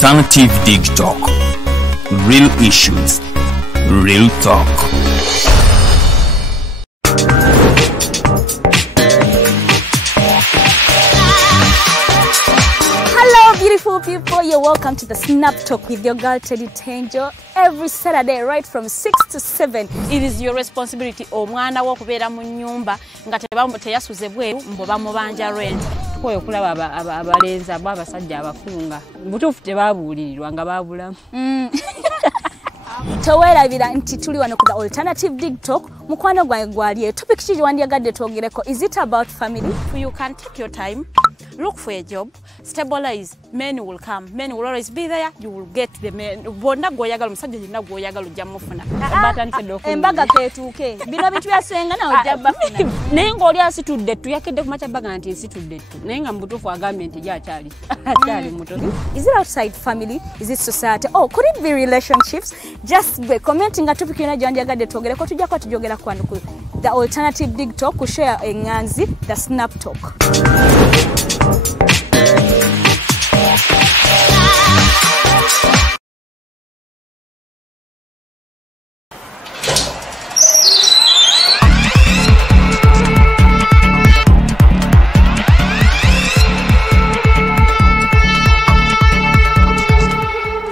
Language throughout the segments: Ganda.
Alternative Dig Talk. Real issues, real talk. Hello beautiful people, you're welcome to the Snap Talk with your girl Teangel. Every Saturday right from 6 to 7. It is your responsibility omwana wo kubeera mu nyumba nga teyasuze bweru mbo bamubanja rent. Koyo kulaba abalenzi abasajja abafunga. Butuufu tebabuulirirwa nga babulamu. Towerabira nti tuli wano ku the Alternative Dig Talk. Mukwano gwange gwali topic kiri wandiyagadde twogereko. Is it about family? You can take your time. Look for a job, stabilize, men will come, men will always be there, you will get the men. Bonna goyagala musajja yenna goyagala ojja mufuna. Embaga ketuuke. Bino bitu byasenga na ojja bafuna. Naye ng'oli asitudde ttu yakedde ku makya baga nti nsitudde ttu. Naye nga mubutuufu agambye nti gy'akyali. Akyali muto. Is it outside family? Is it society? Oh, could it be relationships? Just be commenting nga topic yona gyandiyagadde twogereko tujjako tujogera kwano ku the Alternative Dig Talk ku share enganzi the Snap Talk.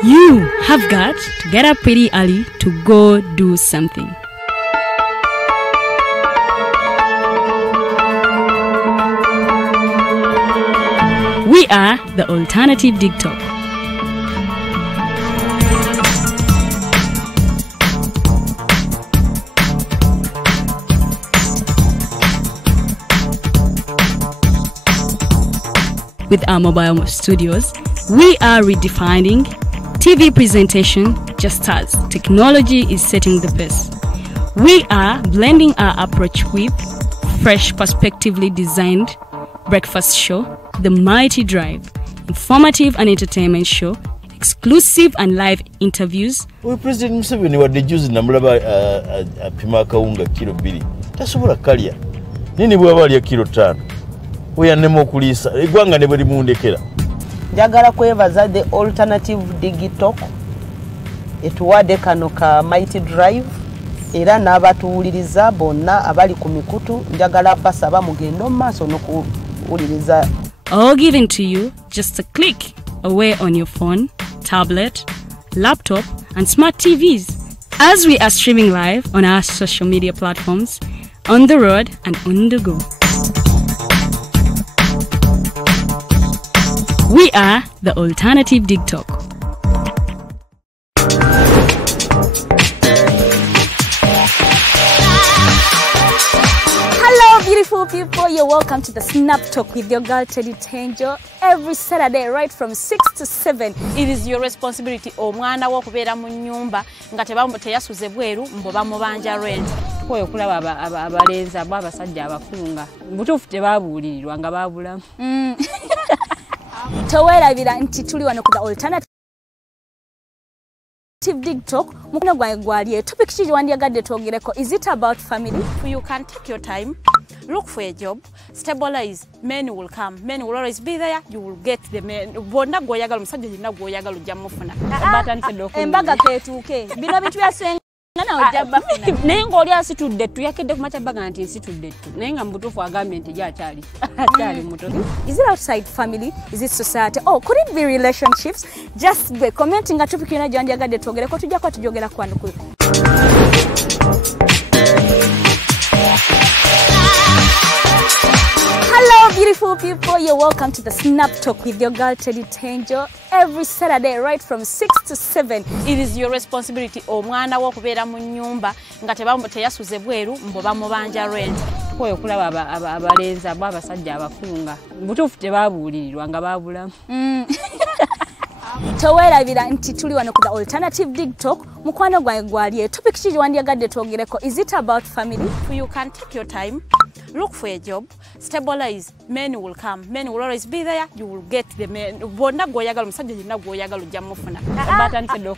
You have got to get up pretty early to go do something. We are the Alternative Dig Talk. With our mobile studios, we are redefining TV presentation just as technology is setting the pace. We are blending our approach with fresh, perspectively designed breakfast show, The Mighty Drive, informative and entertainment show, exclusive and live interviews. We President Museveni wadde juzi namulaba apima akawunga kilo 2 tasobola kalya nini bwaba alya kilo 5 oyanema okuliisa eggwanga ne bwe limundekera. Njagala kwebaza the Alternative Dig Talk etuwadde kano ka Mighty Drive era n'abatuwuliriza bonna abali ku mikutu njagala basaba mugende mu maaso n'okuwuliriza. All given to you just a click away on your phone, tablet, laptop and smart TVs as we are streaming live on our social media platforms, on the road and on the go. We are the Alternative Dig Talk. Hello beautiful people, you're welcome to the Snap Talk with your girl Teangel. Every Saturday right from 6 to 7. It is your responsibility omwana wo kubeera mu nyumba nga teyasuze bweru mbo bamubanja rent. Koyo kulaba abalenzi abasajja abafunga. Butuufu tebabuulirirwa nga babulamu. Towerabira nti tuli wano ku the Alternative Dig Talk. Mukwano gwange gwali topic kiri wandiyagadde twogereko. Is it about family? You can take your time. Look for a job, stabilize, men will come, men will always be there, you will get the men. Bonna goyagala musajja yenna goyagala ojja mufuna. Embaga ketuuke. Bino bitu byasenga na ojja bafuna. Naye ng'oli asitudde ttu yakedde ku makya baga nti nsitudde ttu. Naye nga mubutuufu agambye nti gy'akyali. Akyali muto. Is it outside family? Is it society? Oh, could it be relationships? Just be commenting nga topic yona gyandiyagadde twogereko tujjako tujogera kwano ku. Hello beautiful people, you're welcome to the Snap Talk with your girl Teangel. Every Saturday right from 6 to 7. It is your responsibility omwana wo kubeera mu nyumba nga teyasuze bweru mbo bamubanja rent. Koyo kulaba abalenzi abasajja abafunga. Butuufu tebabuulirirwa nga babulamu. Towerabira nti tuli wano ku the Alternative Dig Talk. Mukwano gwange gwali topic kiri wandiyagadde twogereko. Is it about family? You can take your time. look for a job, stabilize, men will come. Men will always be there, you will get the men. Bonna goyagala musajja yenna goyagala ojja mufuna.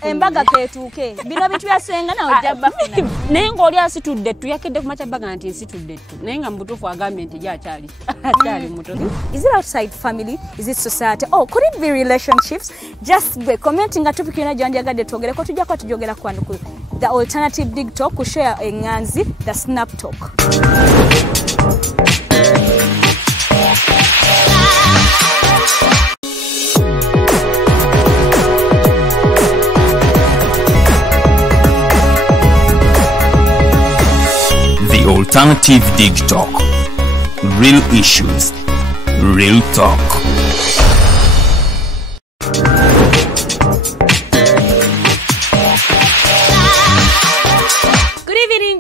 Embaga ketuuke. Bino bintu byasenga na ojja bafuna. Naye ng'oli asitudde ttu yakedde ku makya baga nti nsitudde ttu. Naye nga mu butuufu agambye nti ye akyali muto. Is it outside family? Is it society? Oh, could it be relationships? Just be commenting a topic yona gyanjagadde twogereko tujja kwa tujogera kwano ku the alternative dig talk ku share enganzi the snap talk. The alternative dig talk. Real issues, real talk.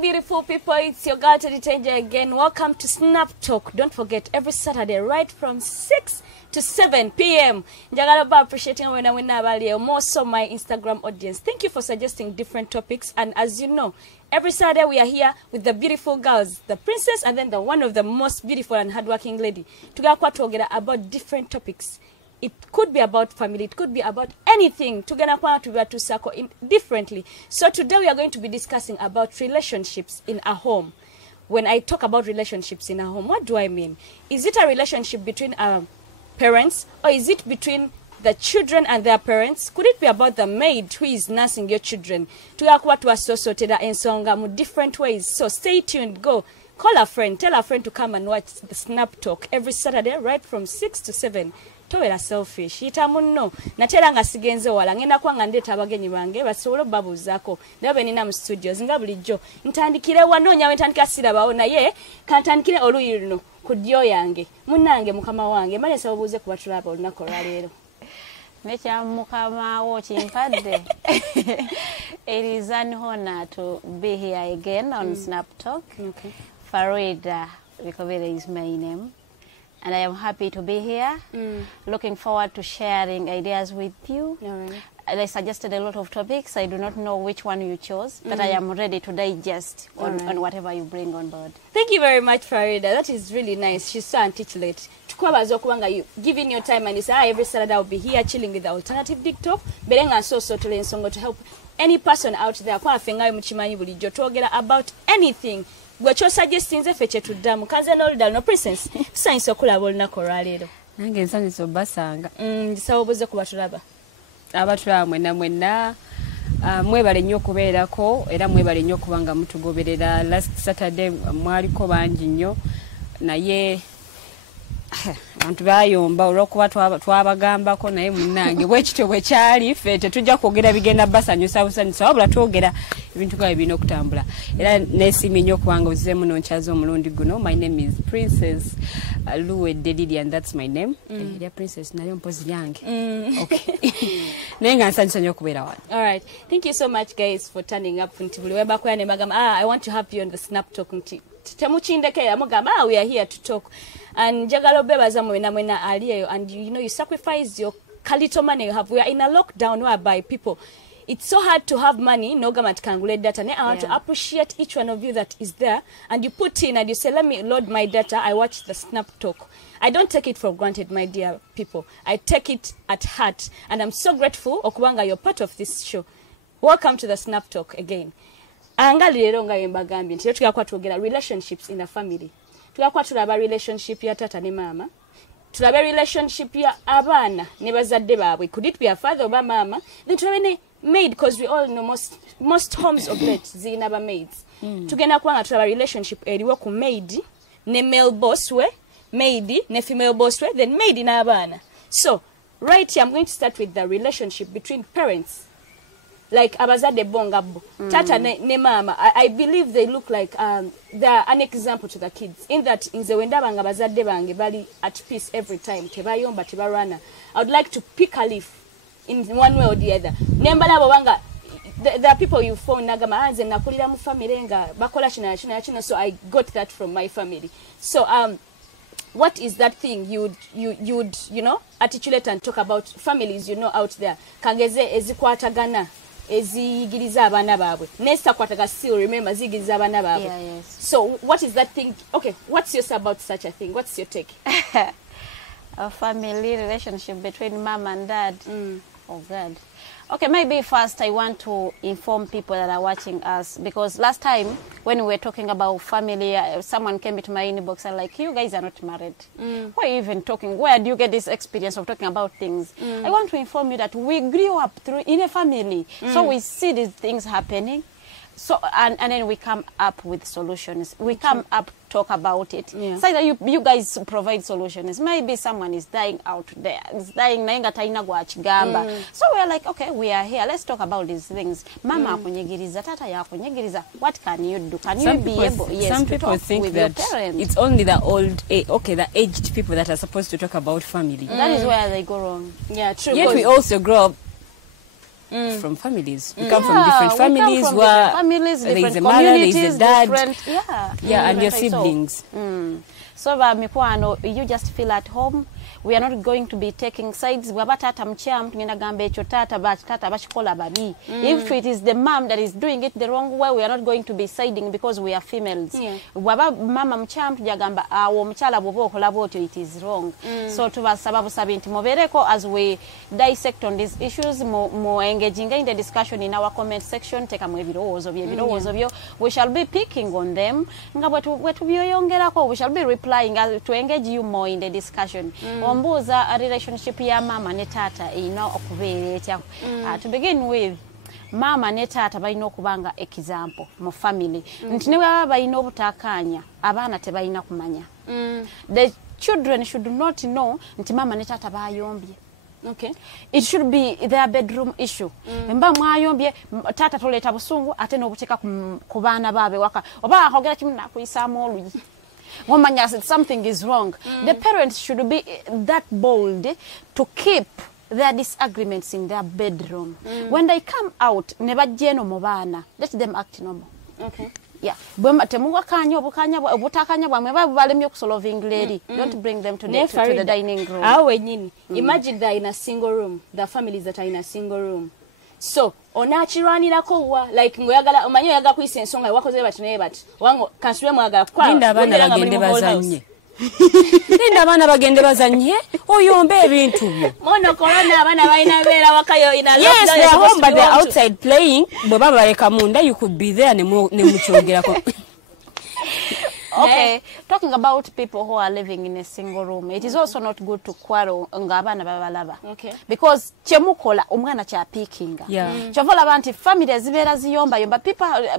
Beautiful people, it's your girl Teangel again. Welcome to Snap Talk. Don't forget, every Saturday right from 6 to 7 p.m. Njagala ba appreciating when I more so my Instagram audience. Thank you for suggesting different topics, and as you know, every Saturday we are here with the beautiful girls, the princess, and then the one of the most beautiful and hardworking lady. Tugakwa togeda about different topics. It could be about family, it could be about anything. To circle in differently. So today we are going to be discussing about relationships in a home. When I talk about relationships in a home, what do I mean? Is it a relationship between parents, or is it between the children and their parents? Could it be about the maid who is nursing your children? In different ways. So stay tuned, go. Call a friend, tell a friend to come and watch the Snap Talk every Saturday right from 6 to 7. Towera selfish ita munno natera nga sigenze wala ngenda kwanga ndeta abagenyi bange basobolo babuzaako ndabe nina mu studios nga bulijjo ntandikire wanoonya wentandika sirabawo naye kantandikire oluyi luno ku ddyo yange munnange mukama wange male sababuze kuba tulaba olunaku olwaleero Mecha mukama wo chimpadde. It is an honor to be here again on Snap Talk. Okay. Farida Bikobere is my name. And I am happy to be here. Looking forward to sharing ideas with you. Right. I suggested a lot of topics. I do not know which one you chose, but I am ready to digest on whatever you bring on board. Thank you very much, Farida. That is really nice. She's so articulate. You giving your time and you say, every Saturday I'll be here chilling with the alternative dig talk. Berenga so to help any person out there. About anything. Gwecho suggesting ze feche tuddamu kanze n'oludda no princess tusanyisa okulaba olunaku olwaleero nange nsanyisa obbasanga nsawo obuze kuba tulaba abatulaba mwenna mwebale nnyo okubeerako era mwebale nnyo okuba nga mutugoberera. Last Saturday mwaliko bangi nnyo naye abantu bayomba olw'okuba twabagambako naye munnange bwekityo bwe kyali ffe tetujja kwogera bigenda basanyusa busanyusa wabula twogera ebintu gawe birina okutambula era neesiimye nnyo okubanga ozizeemu nonkyaza omulundi guno. My name is Princess Luwedde Lilian, that's my name. Era Princess nayo mpozi lyange. Okay. Naye nga nsanyusa nnyo okubeera wano. All right. Thank you so much guys for turning up. Nti buli webako ne magamba I want to have you on the Snap Talk. Nti temuchindekera mugamba we are here to talk. And jagalo bebaza mwena aliyo, and you know you sacrifice your little money you have. We are in a lockdown whereby people, it's so hard to have money no government can calculate data. I want to appreciate each one of you that is there, and you put in and you say let me load my data. I watch the Snap Talk. I don't take it for granted, my dear people. I take it at heart, and I'm so grateful okubanga you're part of this show. Welcome to the Snap Talk again. Angali lero nga yembagambye nti tukakwa twogera relationships in a family. Tukakwa tulaba relationship ya tata ne mama. Tulaba relationship ya abaana ne bazadde babwe. Could it be a father or a mama? Then tulaba ne maid, because we all know most homes of late zina ba maids. Tugenda kwanga tulaba relationship eriwo ku maid ne male boss we, maid ne female boss we, then maid na abaana. So, right here I'm going to start with the relationship between parents. Like Abazadde bongabo, tata ne mama. I believe they look like they are an example to the kids. In that, in the wenda banga Abazadde bange bali at peace every time. Tebayomba tebarana. I would like to pick a leaf in one way or the other. Nembala banga. There are people you phone nagama anze nakulira mu family nga bakola china. So I got that from my family. So what is that thing you'd articulate and talk about families out there? Kangeze ezikwatagana. eziyigiriza abaana baabwe nesta kwataga still remember ziyigiriza abaana baabwe. Yes. So what is that thing? Okay, what's your say about such a thing? What's your take? A family relationship between mom and dad. Oh God. Okay, maybe first I want to inform people that are watching us, because last time when we were talking about family, someone came into my inbox and like, you guys are not married. Why are you even talking? Where do you get this experience of talking about things? I want to inform you that we grew up in a family, so we see these things happening. So and then we come up with solutions. We come up, talk about it. So that you guys provide solutions. Maybe someone is dying out there. It's dying. So we're like, okay, we are here. Let's talk about these things. Mama akunyegiriza, tata ya akunyegiriza. What can you do? Can you be able? Yes, some people think that it's only the old, the aged people that are supposed to talk about family. That is where they go wrong. Yeah, true. Yet we also grow up from families. We come from different families where there is a mother, there is a dad, and your siblings. So mikwano, you just feel at home. We are not going to be taking sides. Wabatata mcham nagamba echo tata bachikola babi. If it is the mom that is doing it the wrong way, we are not going to be siding because we are females. Waba mama mcham tujagamba awo mchala bobo okola botyo, it is wrong. So tubasaba sabinti mobereko as we dissect on these issues, more engaging in the discussion in our comment section. Take a byo. We shall be picking on them. We shall be replying to engage you more in the discussion. Ombuza a relationship ya mama ne tata ina okubeera etya. To begin with, mama ne tata balina okubanga example mu family. Nti ne baba balina obutakanya, abaana tebalina kumanya. The children should not know nti mama ne tata bayombye. Okay. It should be their bedroom issue. Mba mwayombye tata toleta busungu ate n'obuteeka ku baana baabe waka. Oba akogera kimu nakuyisaamu oluyi. Something is wrong. The parents should be that bold to keep their disagreements in their bedroom. When they come out, never jeno mobana. Let them act normal. Okay. Yeah. Don't bring them to the dining room. Imagine they're in a single room. The families that are in a single room. So onachirwanirako wa like ngoyagala omanyi yaga kwisa ensonga wakoze batune bat wango kanswe mwagala kwa linda abana bagende bazanye linda abana bagende bazanye oyombe ebintu byo mono corona abana baina bera wakayo ina lockdown. Yes, they are home but they are outside playing. Baba baleka munda, you could be there ne muchogerako. Okay, talking about people who are living in a single room, it is also not good to quarrel ngabana babalaba. Okay. Because chemukola omwana cha picking. Yeah. Chovola banti family zibera ziyomba yomba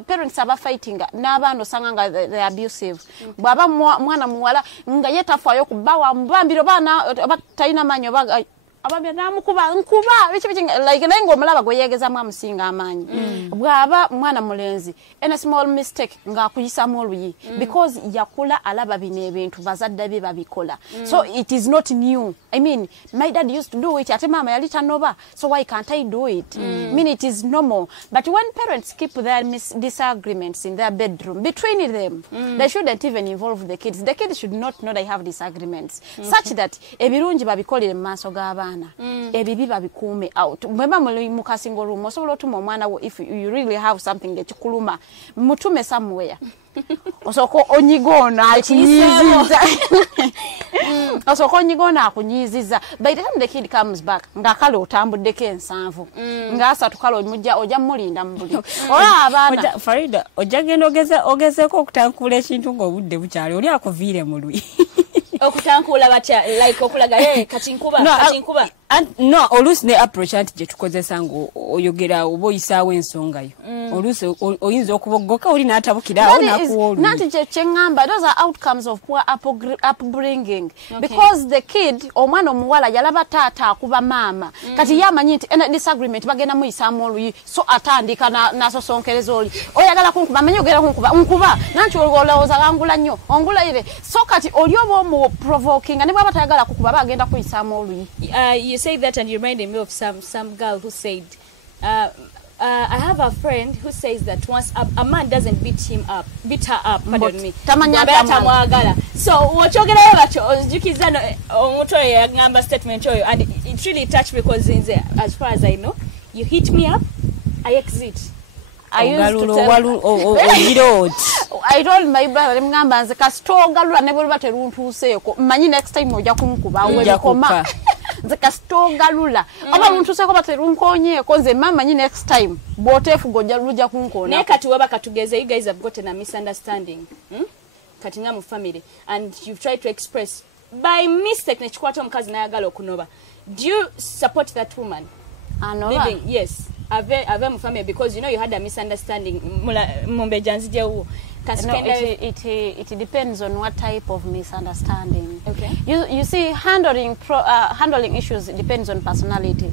parents are fighting n'abana osanga they abusive. Baba mwana muwala nga yetafayo kubawa mbambiro bana batayina manyo baga ababya namukuba nkuba bichi like nengo mulaba goyegeza mwa musinga amanyi bwaba mwana mulenzi a small mistake nga kuyisa moluyi because yakula alaba bine ebintu bazadde be babikola. So it is not new. I mean, my dad used to do it, ate mama yalita nova, so why can't I do it? I mean, it is normal. But when parents keep their disagreements in their bedroom between them, they shouldn't even involve the kids. The kids should not know they have disagreements, such that ebirungi babikolere mu maaso g'abaana. Ebibi babikuume out. Mweba mukasingo room osobola otuma omwana wo if you really have something that kuluma mutume somewhere. Osoko onyigona akunyiziza. Osoko onyigona akunyiziza. By the time the kid comes back, ngakale otambuddeko ensanvu. Ngasa tukalo oja mulinda mbuli. Ola abaana. Farida, ojagenda ogezeko okutankula ekintu ng'obudde bukyali oli akuviire mu lwi. Okutankula batya like okulaga katinkuba. No, oluusi ne approach anti gye tukozesa ngo oyogera oba oyisaawo ensonga yo. Oluusi oyinza okubogoka oli n'atabukiraawo n'akuwa nanti kyengamba, those are outcomes of poor upbringing. Because the kid omwana omuwala yalaba taata akuba maama kati yamanyi nti disagreement bagenda muyisaamu oluyi, so atandika n'asosonkereza oli oyagala kunkuba amanyi ogera kunkuba nkuba nanti olowooza angula nnyo ongulayire, so kati oli oba omu provoking ne bwaba tayagala kukuba bagenda kuyisaamu oluyi. You say that and you reminded me of some girl who said I have a friend who says that once a man doesn't beat her up, pardon me, so wachogerayo bacho ojukiza omuto yagamba statement oyo, and it really touched me because as far as I know, you hit me up, I exit. I used to tell I told my brother mgamba nze kasitogalula ne bwe bateruntuseeko manyi next time oja kumkuba wemukoma nze kasitogalula aba luntuseeko baterunkonyeeko nze mama nyi next time botefu goja luja kunkona naye kati waba katugeze you guys have gotten a misunderstanding kati nga mu family and you've tried to express by mistake nekikwata omukazi nayagala okunoba. Do you support that woman living? Yes, ave mu family because you know you had a misunderstanding. Omumbejja nzijewo. It depends on what type of misunderstanding. Okay. You see, handling issues depends on personality.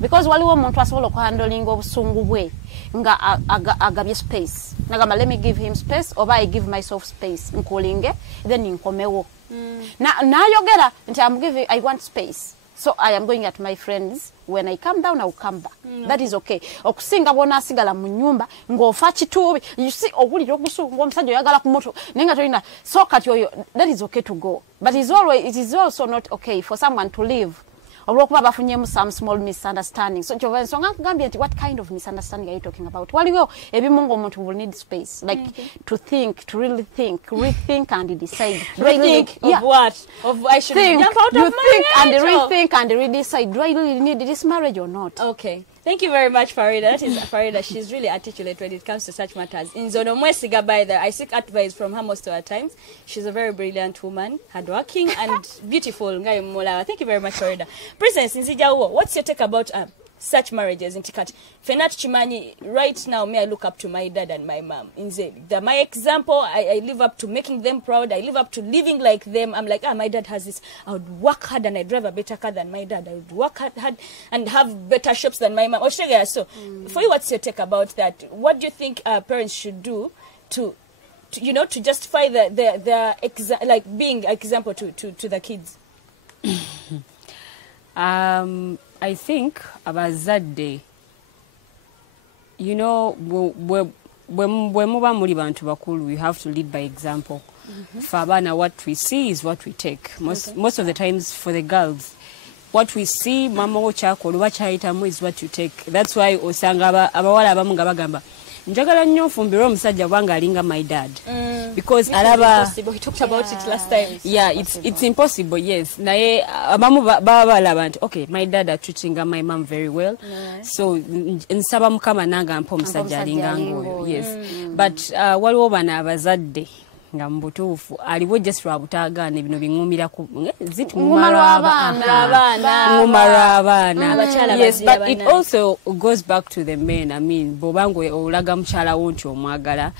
Because waliwo omuntu asobola okuhandling obusungu bwe nga agabye space. Nagamba let me give him space or I give myself space. Nkolinge then nkomewo. Nayogera nti I want space. So I am going at my friends. When I come down, I will come back. That is okay. Okusinga bona asigala mu nyumba ng'ofa kitubi. You see, ogulira okusunga omusajja oyagala ku moto. Nenga toyina so kati oyo, that is okay to go. But it is also not okay for someone to leave. Olwokuba bafunyemu some small misunderstanding. So nga kugambye nti what kind of misunderstanding are you talking about? Waliwo ebimu ng'omuntu will need space. Like to think, to really think, rethink and decide. Rethink of what? Of I should jump out of my marriage. You think and rethink and redecide. Do I really need this marriage or not? Okay. Thank you very much, Farida. That is Farida. She's really articulate when it comes to such matters. In Zono Mwesiga, by the I seek advice from her most of the times. She's a very brilliant woman, hardworking and beautiful. Thank you very much, Farida. Princess Nzijawo, what's your take about such marriages in Tikati? Fenat Chimani, right now, I look up to my dad and my mom. My example, I live up to making them proud. I live up to living like them. I'm like, my dad has this. I would work hard and I drive a better car than my dad. I would work hard and have better shops than my mom. So, for you, what's your take about that? What do you think parents should do to justify their being example to the kids? I think Abazadde, you know, when muba muri bantu bakulu, we have to lead by example. For abaana, what we see is what we take. Most of the times for the girls, what we see, mama ochako, lubachaitamu is what you take. That's why osanga abawala abamu nga bagamba njagala nnyo nfumbirwa omusajja wanga alinga my dad. Because alaba we talked about it last time. Yeah, it's impossible, yes. Naye abamu baba balaba nti okay, my dad are treating my mom very well. So nsaba mukama nanga mpa omusajja alinga ngoyo. Yes. But waliwo bana abazadde nga mbutuufu aliwo just lwabutaagaana bino biŋŋumira ku abaana. Yes, but it also goes back to the men. I mean, bw'oba olaga mukyala wo nti omwagala,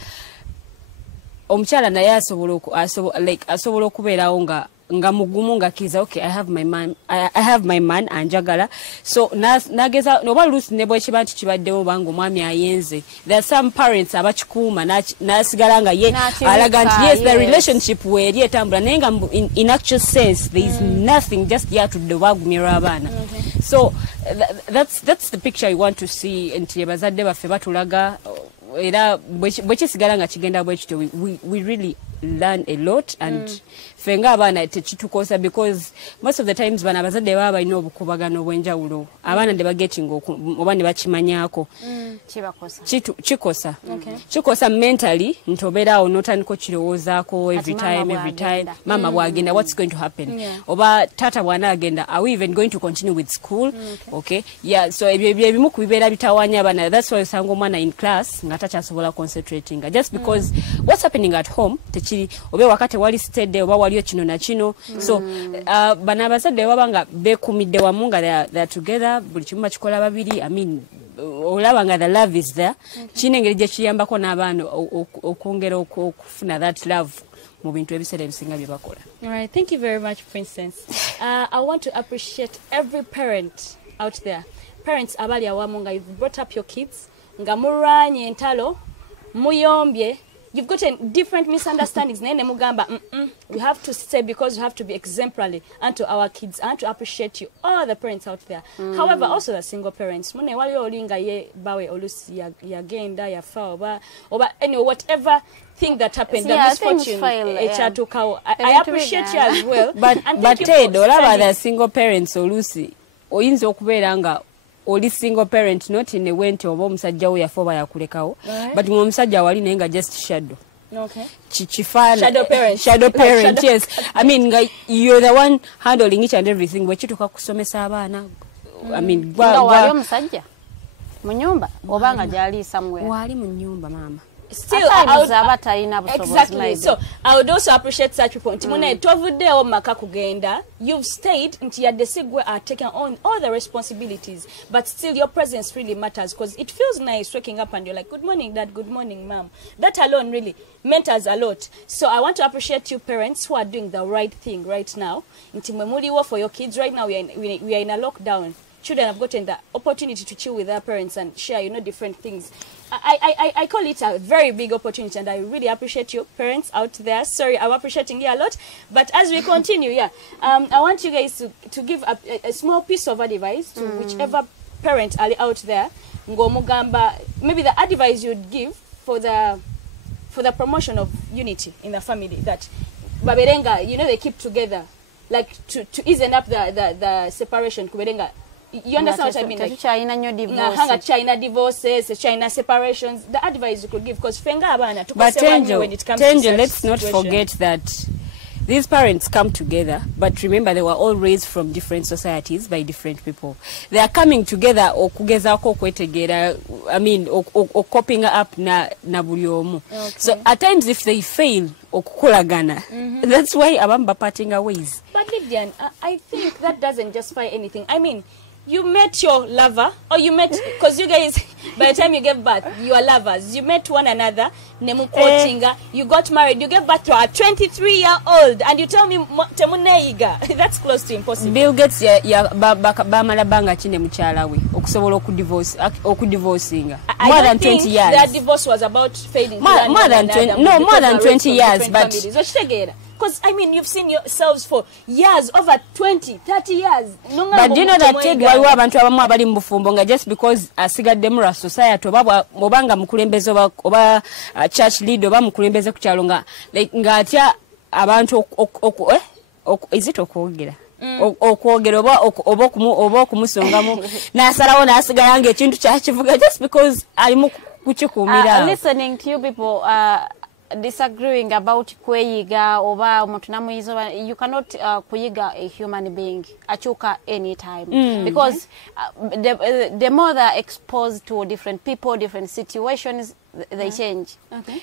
omukyala naye asobola okubeerawo nga mugumu nga kiza okay, I have my man anjagala. So nageza oba luusi ne bwekiba nti kibaddewo banga omwami ayenze. There are some parents abakikuuma nasigala nga ye alaga nti yes, the relationship weeri etambula naye nga in actual sense there is nothing, just yatudde bagumira abaana. So that's the picture I want to see nti abazadde baffe batulaga era bwekisigala nga kigenda bwekityo we really learn a lot and fenga abaana tekitukosa because most of the times bana abazadde baba balina obukubagano obwenjawulo abaana ne bagetinga oba ne bakimanyako kikosa mentally ntobeeraawo notandika okirowoozaako every time mama bwagenda what's going to happen oba tata bwana agenda are we even going to continue with school? Okay, yeah, so ebimu ku bibeera bitawanya abaana. That's why osanga omwana in class nga takyasobola concentrating just because what's happening at home tekiri obe wakati wali steady oba waliyo kino na kino. So bana abazadde baba nga bekumidde wamu nga they are together buli kimu bakikola babiri. I mean olaba nga the love is there. Kino engeri gye kiyambako n'abaana okwongera okufuna that love mu bintu ebiseera ebisinga bye bakola. All right, thank you very much, Princess. I want to appreciate every parent out there. Parents abali awamu nga you've brought up your kids nga muranye entalo muyombye. You've gotten different misunderstandings. Nene mugamba, we have to say because we have to be exemplary unto our kids and to appreciate you, all the parents out there. However, also the single parents. Mune wali olinga ye bawe olusi yagenda yafa oba anyway whatever thing that happened, the misfortune. I appreciate you as well. But Ted, olaba the single parents olusi oyinza okubeera nga oli single parent not in a way nti oba omusajja we yafoba yakulekawo but omusajja wali naye nga just shadow. Okay. Shadow parent, yes. I mean, you're the one handling each and everything. Wechituka kusomesa abaana. I mean, wali omusajja mu nyumba obanga jali somewhere. Wali mu nyumba mama. Still, exactly. So I would also appreciate such people. You've stayed until your desigwe are taking on all the responsibilities, but still your presence really matters because it feels nice waking up and you're like, good morning, dad, good morning, mom. That alone really matters a lot. So I want to appreciate you parents who are doing the right thing right now. For your kids right now, we are in a lockdown. Children have gotten the opportunity to chill with their parents and share, different things. I call it a very big opportunity, and I really appreciate you, parents out there. Sorry, I'm appreciating you a lot. But as we continue, I want you guys to give a small piece of advice to whichever parent are out there. Maybe the advice you'd give for the promotion of unity in the family. That Baberenga, they keep together, like to ease up the separation. Kuberenga. You understand what I mean? Like China divorces, China separations. The advice you could give, because but Teangel, let's not forget that these parents come together, but remember they were all raised from different societies by different people. They are coming together or coping up na buli omu. So at times if they fail okukolagana, that's why abamba parting ways. But Lilian, I think that doesn't justify anything. I mean, you met your lover, or you met, because you guys, by the time you gave birth, you are lovers. You met one another, you got married, you gave birth to a 23-year-old, and you tell me, that's close to impossible. Bill Gates, bamala banga chine muchala we, okusobola okudivorcing. More than 20 years. Their divorce was about failing. More than 20 years, but... Because, I mean, you've seen yourselves for years, over 20, 30 years. But do you know that just because asigaddemu society obanga mukulembeze oba church leader oba mukulembeze ku kyalo nga atya abantu is it okwogera okwogera oba okumusongamu n'asalawo n'asigala ng'ekintu kyakivuga just because alimu kukikumira. Listening to you people disagreeing about kweyiga oba omuntu namuyiza, you cannot kuyiga a human being achuka anytime because the more they're exposed to different people, different situations, they change.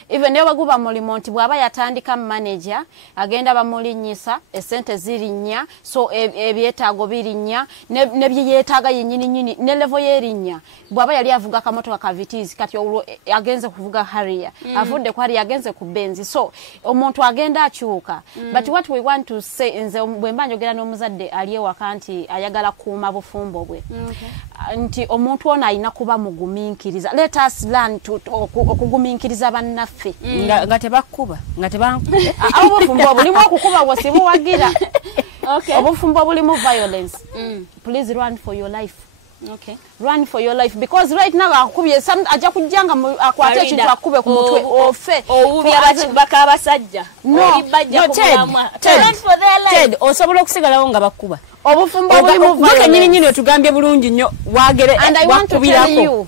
Even never go bamulimu nti bwaba yatandika manager agenda bamulinyisa esente zirinnya, so ebyetaago birinnya ne byeyetaaga yennyini ne level yerinnya. Bwaba yali avuga kamotoka kavitizi kati agenze kuvuga Harrier, avudde ku Harrier agenze ku Benzi, so omuntu agenda akyuka. But what we want to say nze bwe mba njogera n'omuzadde aliye wakanti ayagala kuuma bufumbo bwe, nti omuntu ono alina kuba mugumiikiriza. Let us learn to okugumiikiriza bannaffe nga tebakuba nga obufumbo bulimu okukuba bwesibu wagira. Obufumbo bulimu violence. Please run for your life. Run for your life, because right now akubye some aja kujanga akwate ekintu akube ku mutwe ofe obubi abakibaka abasajja olibajja kumama run for their life. Osobola okusigalawo nga bakuba obufumbo bulimu violence. Nyinyi otugambye bulungi nnyo wagere wakubirako.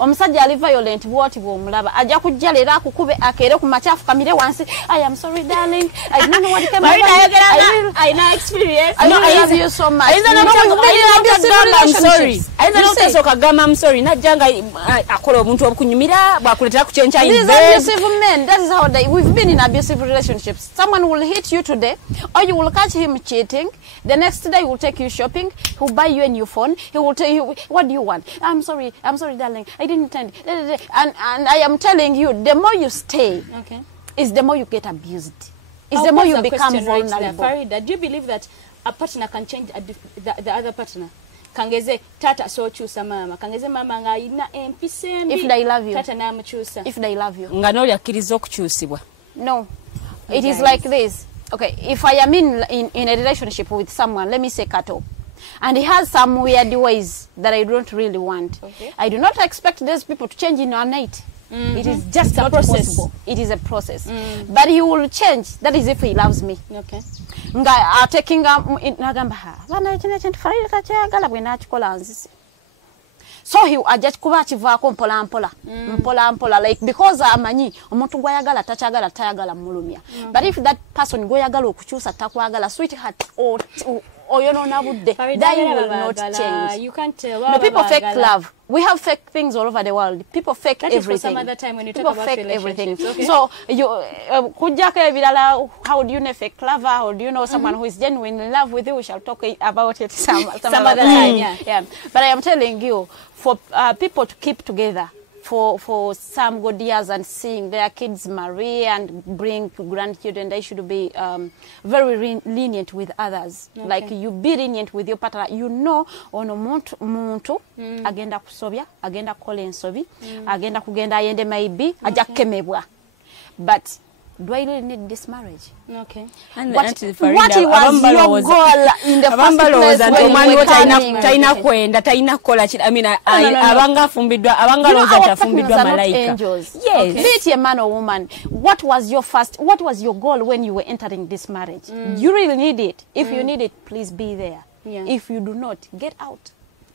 Omusajja ali violent bwoti bw'omulaba ajja kujja leero akukube akeere ku machafu kamire wansi. I am sorry darling, I don't know what came over. I know experience. I love you so much. I'm sorry. I'm sorry. Najjanga akola omuntu okunyumira bwakuletera kuchencha in bed. These abusive men, that is how we've been in abusive relationships. Someone will hit you today, or you will catch him cheating. The next day he will take you shopping, he will buy you a new phone, he will tell you, what do you want? I'm sorry darling, I didn't intend. And I am telling you, the more you stay, is the more you get abused. Is the more you become vulnerable. Farida, do you believe that a partner can change the other partner? Kangeze tata so chusa mama, kangeze mama nga ina empisembi. If they love you. Tata na mchusa. If they love you. Nga noli akiriza okukyusibwa. No. It is like this. Okay, if I am in a relationship with someone, let me say Kato, and he has some weird ways that I don't really want. I do not expect those people to change in one night. It is just a process. Possible. It is a process. But he will change. That is if he loves me. Nga taking nagamba bana ekine kintu Farida kakyagala bwe nakikola nzisi. so he ajja kuba kivaako mpola like because amanyi omuntu gwayagala tayagala mulumya but if that person gwayagala okukyusa takwagala sweetheart oyonona budde that will not change. You can't tell. No, people fake love. We have fake things all over the world. People fake that everything. Is for some other time when you people talk about fake everything. Okay. So you how do you know fake love? Or do you know someone who is genuinely in love with you? We shall talk about it some other time. Yeah. But I am telling you, for people to keep together for some good years and seeing their kids marry and bring grandchildren, they should be very lenient with others. Okay. Like you be lenient with your partner. You know, ono muntu agenda kusobya, agenda kukola ensobi, agenda kugenda ayende maybe, aja kemebwa. But do I really need this marriage? Okay. And what was your goal in the first place when you were coming? Taina kwenda, taina kola. I mean, abanga fumbidwa, abanga loza tafumbidwa malaika. Angels. Yes. Okay. Be it a man or woman, what was your goal when you were entering this marriage? You really need it. If you need it, please be there. Yeah. If you do not, get out.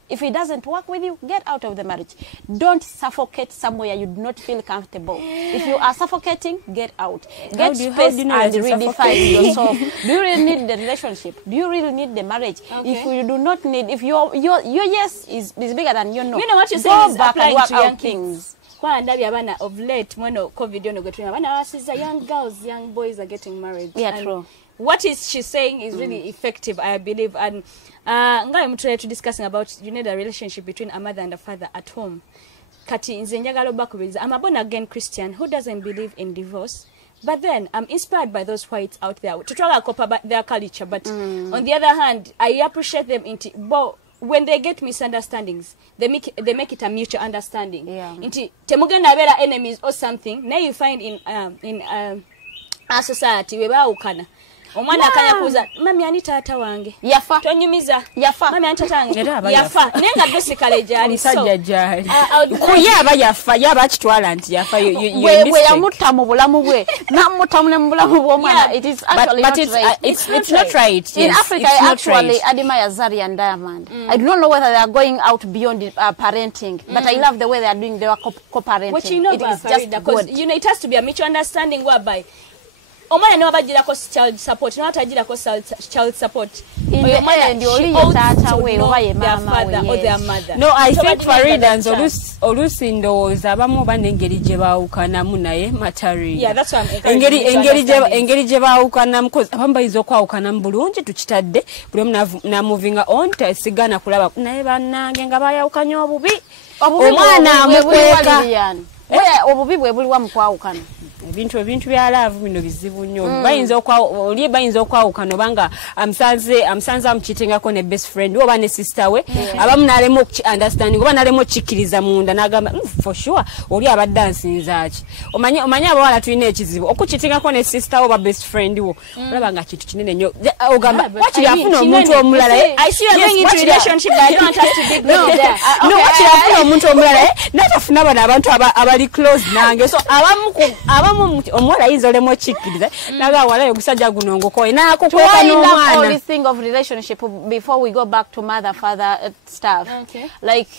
If it doesn't work with you, get out of the marriage. Don't suffocate somewhere you do not feel comfortable. If you are suffocating, get out. Get space and redefine yourself. Do you really need the relationship? Do you really need the marriage? Okay. If you do not need, if your yes is bigger than your no, you know what you're go saying is back and applying work to young out things. Kwa ndabi abana of late when COVID ono getting abana wasiza young girls, young boys are getting married. Yeah, and true. What she's saying is really effective, I believe. And I'm trying to discussing about you need a relationship between a mother and a father at home. Kati nze njagala bakubiriza. I'm a born again Christian who doesn't believe in divorce. But then I'm inspired by those whites out there to try to copy their culture. But on the other hand, I appreciate them when they get misunderstandings, they make it a mutual understanding. Yeah. Inti temugenda bera enemies or something. Now you find in our society we baukana. Omwana akanya kuza mami ani taata wange Yafa. Tonyumiza Yafa. mami ani taata wange Yafa. nenga basically jali Musajja jali. Kuyaba yafa yaba kitwala nti yafa we yamutta mu bulamu bwe namutta mu bulamu bw'omwana. It is actually but it's not right. In Africa, I actually admire Zari and Diamond. I do not know whether they are going out beyond parenting, but I love the way they are doing their co-parenting. What you know it about is just Farida, good. you know it has to be a mutual understanding whereby omwana ne wabajirako child support no atajirako child support oyo mwana ndi oli taata we oba ye mama we or their mother. No, I think Farida olusi ndowooza abamu bana engeri gye baawukanamu naye matari. Yeah, that's what I'm engeri gye baawukanamu because abamu bayinza okwawukanamu bulungi tukitadde buli omu namuvinga on tesigana kulaba naye bannange nga baayawukanya obubi omwana amukweka obubi bwe buliwa mu kwawukana. Ebintu bya love bino bizibu nnyo. Bayinza okwawukana obanga amusanze amukitingako ne best friend oba ne sister we abamu nalema understanding oba nalema okikkiriza munda n'agamba for sure oli abadde ansinza ki. Omanyi abawala tulina ekizibu okukitingako ne sister oba best friend wo olaba nga kintu kinene nnyo ogamba wakiri afuna omuntu omulala I see you going into relationship but I don't have to dig there. No, wakiri afuna omuntu omulala natafuna bano abantu abali close nange so abamu omuwala ayinza olemu okikkiriza naga wala ogusajja guno ngokoye nakukweka n'omwana. All this thing of relationship before we go back to mother father stuff. Okay. Like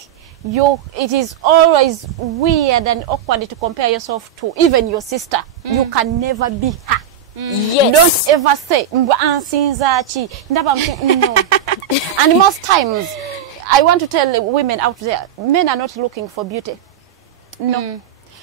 it is always weird and awkward to compare yourself to even your sister. You can never be her. Yes. Don't ever say ansinza chi ndaba no. And most times I want to tell women out there, men are not looking for beauty. No.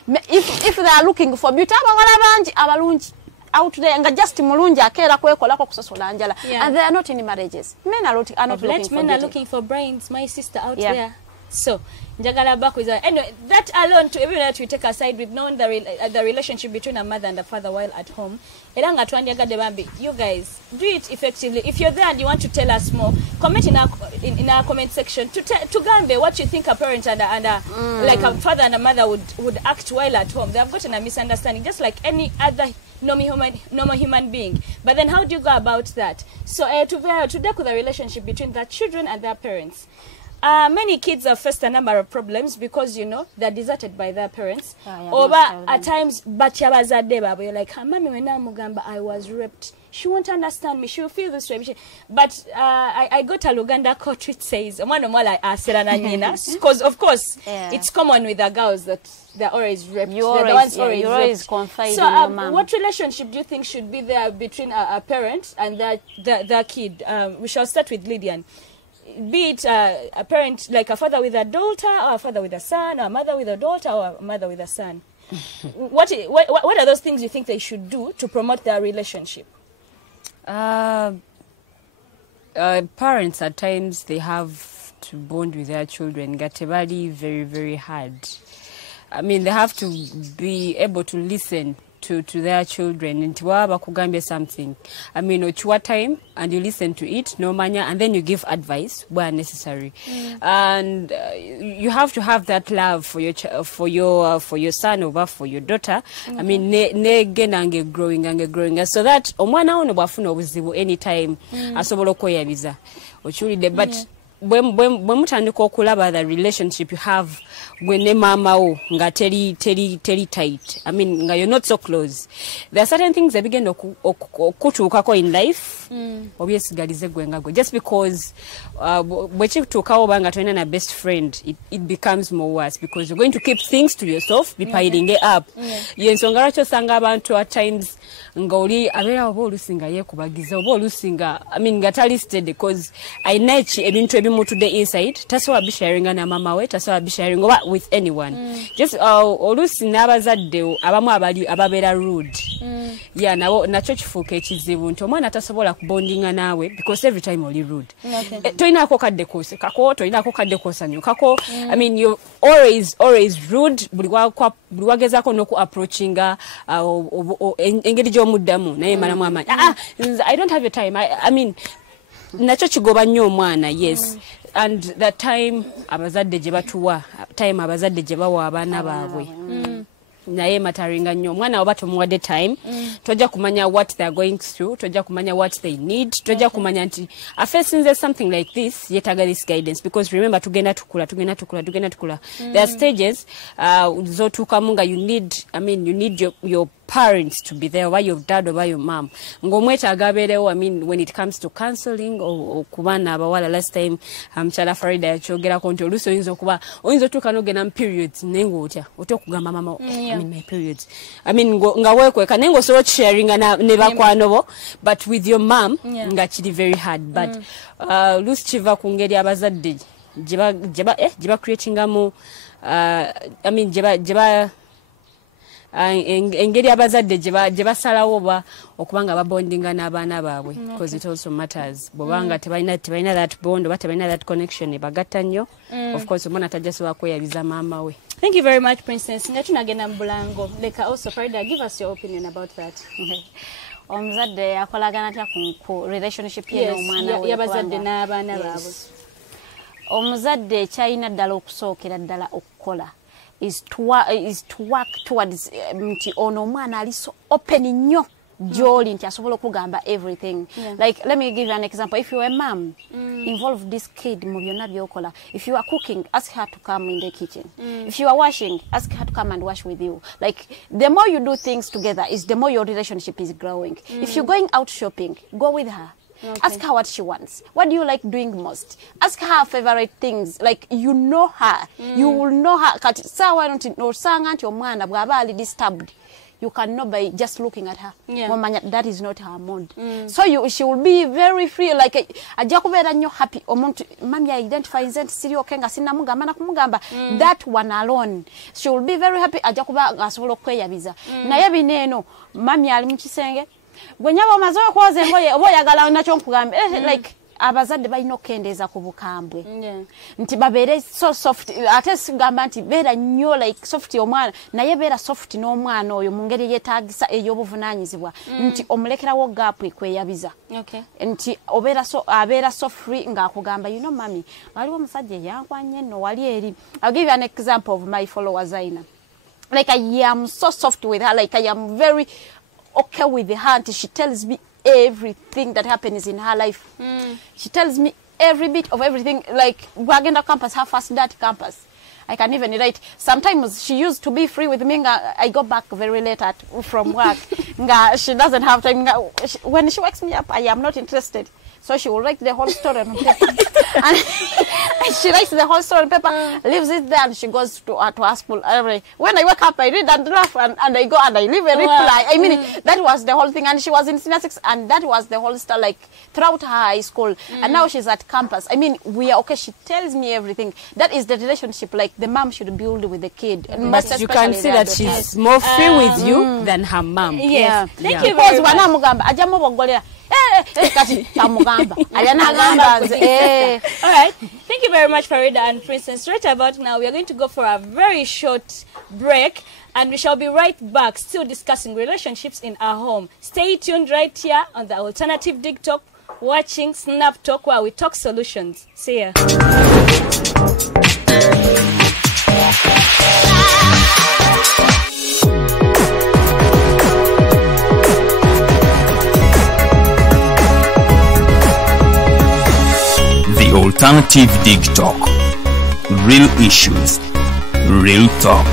If they are looking for beauty, abawala bangi abalungi out there nga just mulungi akeera kwekolako kusosola njala, and they are not in marriages. Men are not looking for beauty. Men are looking for brains. My sister out there. So njagala back with anyway, that alone to even that we take aside with knowing the relationship between a mother and a father while at home. Elanga twandiagadde bambi, you guys do it effectively. If you're there and you want to tell us more, comment in our comment section to gambe what you think a parent and like a father and a mother would act while at home. They have gotten a misunderstanding just like any other normal human being. But then how do you go about that? So to deal with the relationship between their children and their parents. Many kids have faced a number of problems because, you know, they're deserted by their parents. Or at times, but you're like, Mami, when Mugamba, I was raped. She won't understand me. She will feel this way. But I got a Luganda court which says, because of course, it's common with the girls that they're always raped. You're always confiding in your mom. What relationship do you think should be there between a parent and the kid? We shall start with Lilian. Be it a parent, like a father with a daughter, or a father with a son, or a mother with a daughter, or a mother with a son. What are those things you think they should do to promote their relationship? Parents at times they have to bond with their children. Gatebali very, very hard. I mean, they have to be able to listen to their children and to something. I mean, ochua time and you listen to it, no mania, and then you give advice where necessary. And you have to have that love for your son or for your daughter. I mean, ne growing, so that omwana ono bwafuna obuzibu anytime asobola okweyabiza. But when mutandika okulaba the relationship you have when mama o nga teri tight, I mean nga you're not so close, there are certain things that begin okutuukako in life obyesigalize gwengago just because bwekituukawo banga tolina na best friend, it becomes more worse because you're going to keep things to yourself, be piling it up. Yensonga lwaki osanga abantu at times nga oli abeera oba olusinga yeekubagiza oba olusinga, I mean nga tali steady because ayina ebintu ebimutudde inside tasobola bisharinga na mama we, tasobola bisharinga oba with anyone. Just olusi n'abazadde abamu ababeera rude. Yeah, nakyo kifuuka ekizibu nti omwana tasobola kubondinga naawe because every time oli rude. Toyinaako kadde kosekako, toyinaako kadde kosanyukako. I mean you're always rude. Buli wagezaako n'oku approachinga engeri gy'omuddamu naye malamu amaanyi. I don't have your time. I mean nakyo kigoba nnyo omwana, yes. And that time abazadde gye batuwa, time abazadde gye bawa abaana baabwe naye mataringa nnyo. Omwana oba tomuwadde time tojja kumanya what they are going through, tojja kumanya what they need, tojja kumanya nti afesinze something like this yetaga this guidance because remember tugenda tukula. There are stages zotuukamu nga you need your parents to be there, or your dad or your mom. Ngomwetaaga abeerewo, I mean when it comes to counseling or kubaana abawala. Last time Chala Farida yakyogerako nti oluusi oyinza otuuka n'ogenda mu periods naye ng'otya okugamba mama I mean my periods, I mean nga weekweka naye ng'osobola okisharinga ne bakwano bo, but with your mom nga kiri very hard. But oluusi kiva ku ngeri abazadde gye ba creatingamu, I mean engeri abazadde gye basalawo oba okubanga babondinga n'abaana baabwe because it also matters. Bwobanga tebalina that bond oba tebalina that connection ebagatta nnyo, of course omwana tajjasobola kweyabiza maama we. Thank you very much, Princess. Nga tunagenda mu bulango. Leka also Farida, give us your opinion about that. Omuzadde akolagana atya ku relationship ye n'omwana we y'abazadde n'abaana baabwe. Omuzadde kyalina ddala okusookera ddala okukola is to work towards nti ono omwana ali so open nnyo gy'oli nti asobola okugamba everything. Like let me give you an example. If you're a mom, involve this kid mu byonna by'okola. If you are cooking, ask her to come in the kitchen. If you are washing, ask her to come and wash with you. Like the more you do things together is the more your relationship is growing. If you're going out shopping, go with her. Ask her what she wants. What do you like doing most? Ask her favorite things. Like you know her. You will know her. Kati sawa nosanga nti omwana bw'aba ali disturbed. You can know by just looking at her. That is not her mood. So she will be very free. Like ajja kubeera nnyo happy. Omuntu mami identifies nti siri okay nga sinnamugamba na kumugamba. That one alone. She will be very happy. Ajja kuba asobola okweyabiza. Naye bineeno mami ali mu kisenge. Gwenyaba omaze okwoza engoye oba oyagala nakyo nkugamba like abazadde balina okkendeeza ku bukambwe nti babeere so soft. Ate sigamba nti beera nnyo like soft omwana naye beera soft n'omwana oyo mu ngeri yeetaagisa ey'obuvunaanyizibwa nti omulekerawo gaapu ekweyabiza nti abeera so free ng'akugamba you know mami waliwo omusajja eyankwanye nno wali eri. I'll give you an example of my follower Zaina. Like I am so soft with her, like I am very okay with her. She tells me everything that happens in her life. She tells me every bit of everything. Like Wagenda campus, her first that campus. I can even write. Sometimes she used to be free with me. I go back very late from work. She doesn't have time. When she wakes me up, I am not interested. So she will write the whole story on paper. And she writes the whole story on paper, leaves it there, and she goes to her school. When I wake up, I read and laugh, and I go and I leave a reply. I mean, that was the whole thing. And she was in senior 6, and that was the whole story, like, throughout her high school. And now she's at campus. I mean, we are okay. She tells me everything. That is the relationship, like, the mom should build with the kid. But you can see that she's more free with you than her mom. Yes. Thank you very much. All right, thank you very much, Farida and Princess. Right about now, we are going to go for a very short break, and we shall be right back, still discussing relationships in our home. Stay tuned right here on the Alternative Dig Talk, watching Snap Talk, where we talk solutions. See ya. Alternative Dig Talk. Real issues, real talk.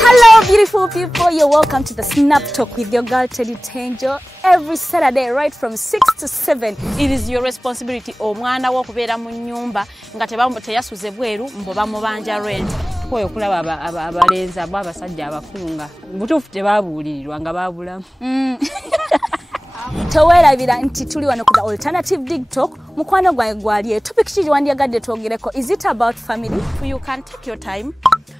Hello, beautiful people. You're welcome to the Snap Talk with your girl Teddy Teangel. Every Saturday, right from 6 to 7. It is your responsibility. Omwana wo kubeera mu nyumba nga teyasuze bweru mbo bamubanja rent. Kwoyo kulaba abalenzi abasajja abakunga. Butuufu tebabuulirirwa nga babulamu. Towerabira nti tuli wano ku the Alternative Dig Talk. Mukwano gwange gwaliye. Topic ki wandiyagadde twogereko. Is it about family? You can take your time.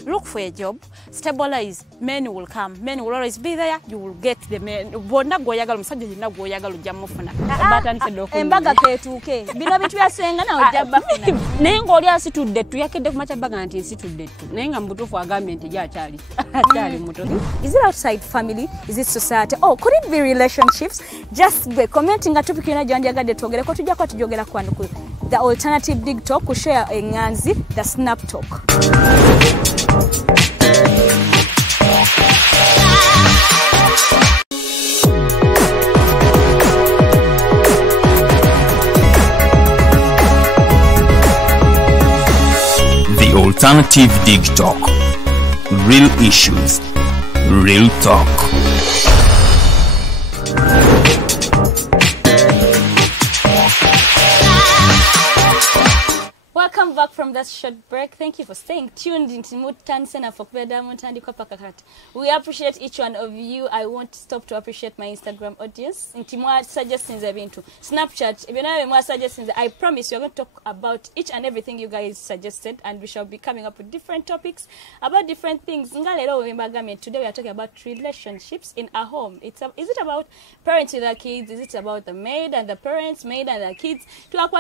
Look for a job, stabilize, men will come, men will always be there, you will get the men. Bonna goyagala musajja yenna goyagala ojja mufuna. Embaga ketuuke. Bino bitu byasenga na ojja bafuna. Naye ng'oli asitudde ttu yakedde ku maca baga nti nsitudde ttu. Naye nga mubutuufu agambye nti akyali muto. Is it outside family? Is it society? Oh, could it be relationships? Just be commenting at topic yona gyandiyagadde twogereko tujja kwa tujogera kwano ku the Alternative Dig Talk, ku share enganzi, the Snap Talk. The Alternative Dig Talk. Real issues, real talk. Welcome back from that short break. Thank you for staying tuned into Mutansena for We appreciate each one of you. I won't stop to appreciate my Instagram audience. Suggestions into Snapchat. I promise you're going to talk about each and everything you guys suggested, and we shall be coming up with different topics about different things. Today we are talking about relationships in our home. Is it about parents with their kids? Is it about the maid and the parents, maid and the kids? Don't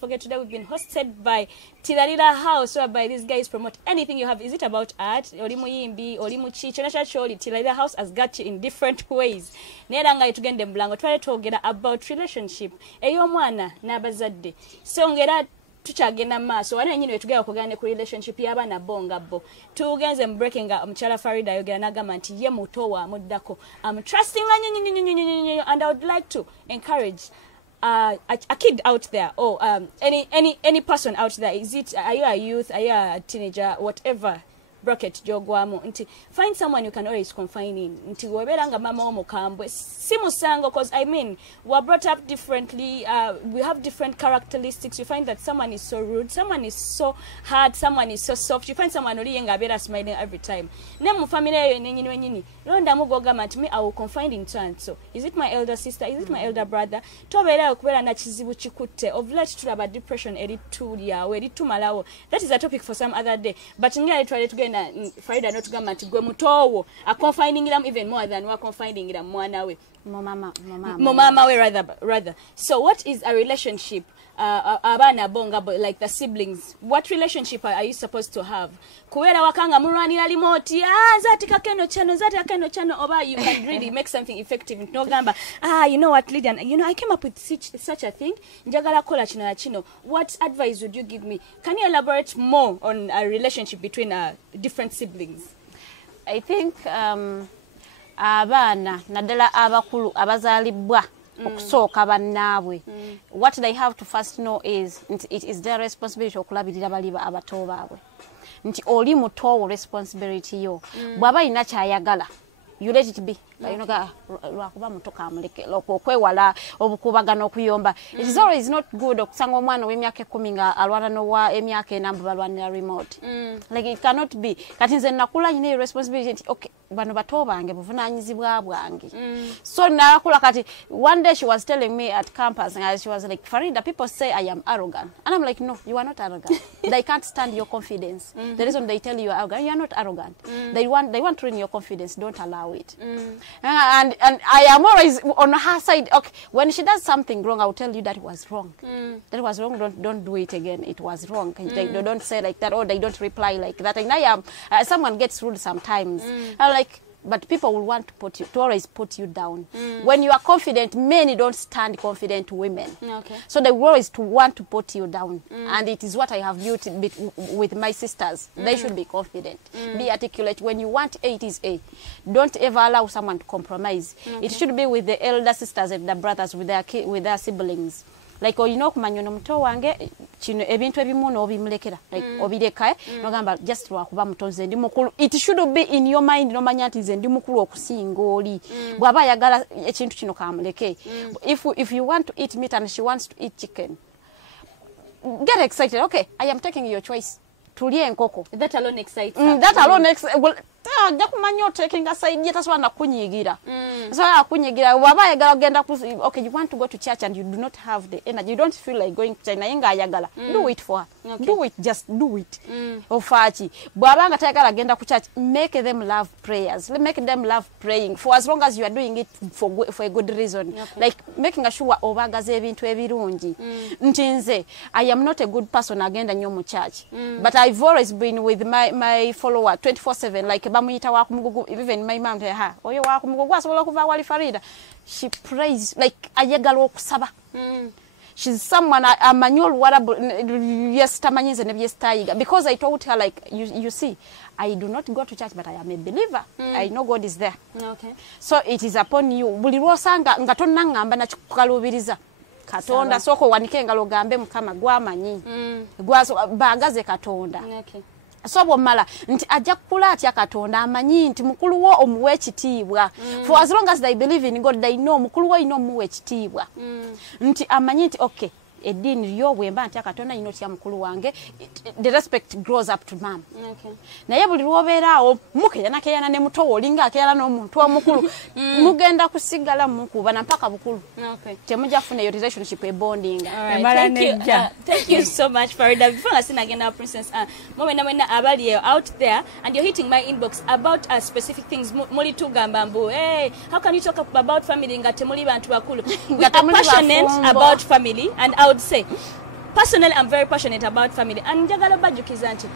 forget, today we've been hosted by Tilalila House, whereby these guys promote anything you have. Is it about art? Tilalila House has got you in different ways. About relationship. Ey'omwana n'abazadde. So ngera tukyagenda maaso wali nyine tugenda okugana ku relationship y'abaana bonga bo. Tugenze breaking omukyala Farida yogera nagamba nti ye muto wa muddako. I'm trusting and I would like to encourage a kid out there, or any person out there. Are you a youth? Are you a teenager? Whatever bracket jogwamu. Find someone you can always confine in. Webelanga mama omukambwe simusango, because I mean we're brought up differently. We have different characteristics. You find that someone is so rude, someone is so hard, someone is so soft. You find someone oli yenga better smiling every time. Nemu family yo nenyini londa mugoga mat me I will confine in turn. So is it my elder sister? Is it my elder brother? Tobera okubera na kizibu kikutte of late tulaba depression eritulia we eritumalawo. That is a topic for some other day. But ngale try to get Farida not gamba nti gwe mutowo a confining them even more than we confining them mwana we mama we rather. So what is a relationship? Abaana bonga like the siblings. What relationship are you supposed to have? Kuwera wakanga murwanira limoti zati kakeno channel oba you can really make something effective. No gamba you know what, Lilian, I came up with such a thing. Njagala kola chino. What advice would you give me? Can you elaborate more on a relationship between different siblings? I think abaana naddala abakulu abazaalibwa okusooka bannaabwe what they have to first know is it is their responsibility okulabirira baliba abato baabwe nti oli muto responsibility yo bw'aba alina kyayagala you let it be bayinoga lwakuba muto kamuleke okwewala obukubagano okuyomba it is always not good okusanga omwana w'emyaka 10 nga alwana nowa emyaka enamba balwanira remote like it cannot be kati nze nakula nyine responsibility okay bano bato bange buvunanyizibwa bwange so nakula kati one day she was telling me at campus and she was like Farida, people say I am arrogant and I'm like no, you are not arrogant. They can't stand your confidence. The reason they tell you are arrogant, you are not arrogant. They want to train your confidence, don't allow it. And I am always on her side. Okay, when she does something wrong, I will tell you that was wrong. That was wrong. Don't do it again. It was wrong. They don't say like that, or they don't reply like that. And I am someone gets rude sometimes. I'm like, but people will want to always put you down. When you are confident, men don't stand confident women. Okay. So they will always want to put you down. And it is what I have built with my sisters. They should be confident, be articulate. When you want A, it is A. Don't ever allow someone to compromise. It should be with the elder sisters and the brothers, with their siblings. Like oyina okumanya ono muto wange kino ebintu ebimu n'obimulekera like obireka nogamba just lwakuba mutonze ndi mukulu. It should be in your mind nomanya nti nze ndi mukulu okusinga oli bw'aba ayagala ekintu kino kamuleke. If you want to eat meat and she wants to eat chicken, get excited. Okay, I am taking your choice. Tulye enkoko. That alone excites her. That alone excites. Well, jakumanya taking a side yet as one akunyigira. So akunyigira waba yagala genda okay, you want to go to church and you do not have the energy. You don't feel like going to China yenga yagala. Do it for her. Okay. Do it, just do it. Ofachi. Bwabanga tayagala genda ku church, make them love prayers. Make them love praying for as long as you are doing it for a good reason. Okay. Like making sure obagaze ebintu ebirungi. Ntinze, I am not a good person agenda nnyo mu church. But I've always been with my follower 24/7 like bamuyita wa kumugugu. Even my mom ha oyo wa kumugugu asobola kuva wali Farida. She prays like ayagala okusaba. She's someone amanyol warable yes tamanyize ne byestayiga because I told her like you see I do not go to church but I am a believer. I know God is there. Okay. So it is upon you. Buli lwosanga nga tonna ngamba na kukalubiriza. Katonda soko wanike ngalo gambe mukama gwamanyi. Gwaso bagaze Katonda. Okay. So bomala nti ajja kula atya Katonda amanyi nti mukulu wo omuwe ekitiibwa. For as long as they believe in God they know mukulu wo ino muwe ekitiibwa. Nti amanyi nti okay edini yo bwemba ntya Katonda ino tya mukulu wange the respect grows up to mom. Okay. Naye buli lwobeeraawo mukeyana ne muto olinga akeyana n'omuntu omukulu mugenda kusigala mukuba na mpaka bukulu. Okay. Temujja funa your relationship bonding. Thank you so much Farida. Before I sing again our princess mwena abali out there and you're hitting my inbox about specific things muli tugamba mbu hey how can you talk about family ngate muli bantu bakulu. We are passionate about family and I would say personally I'm very passionate about family and njagala bajukiza nti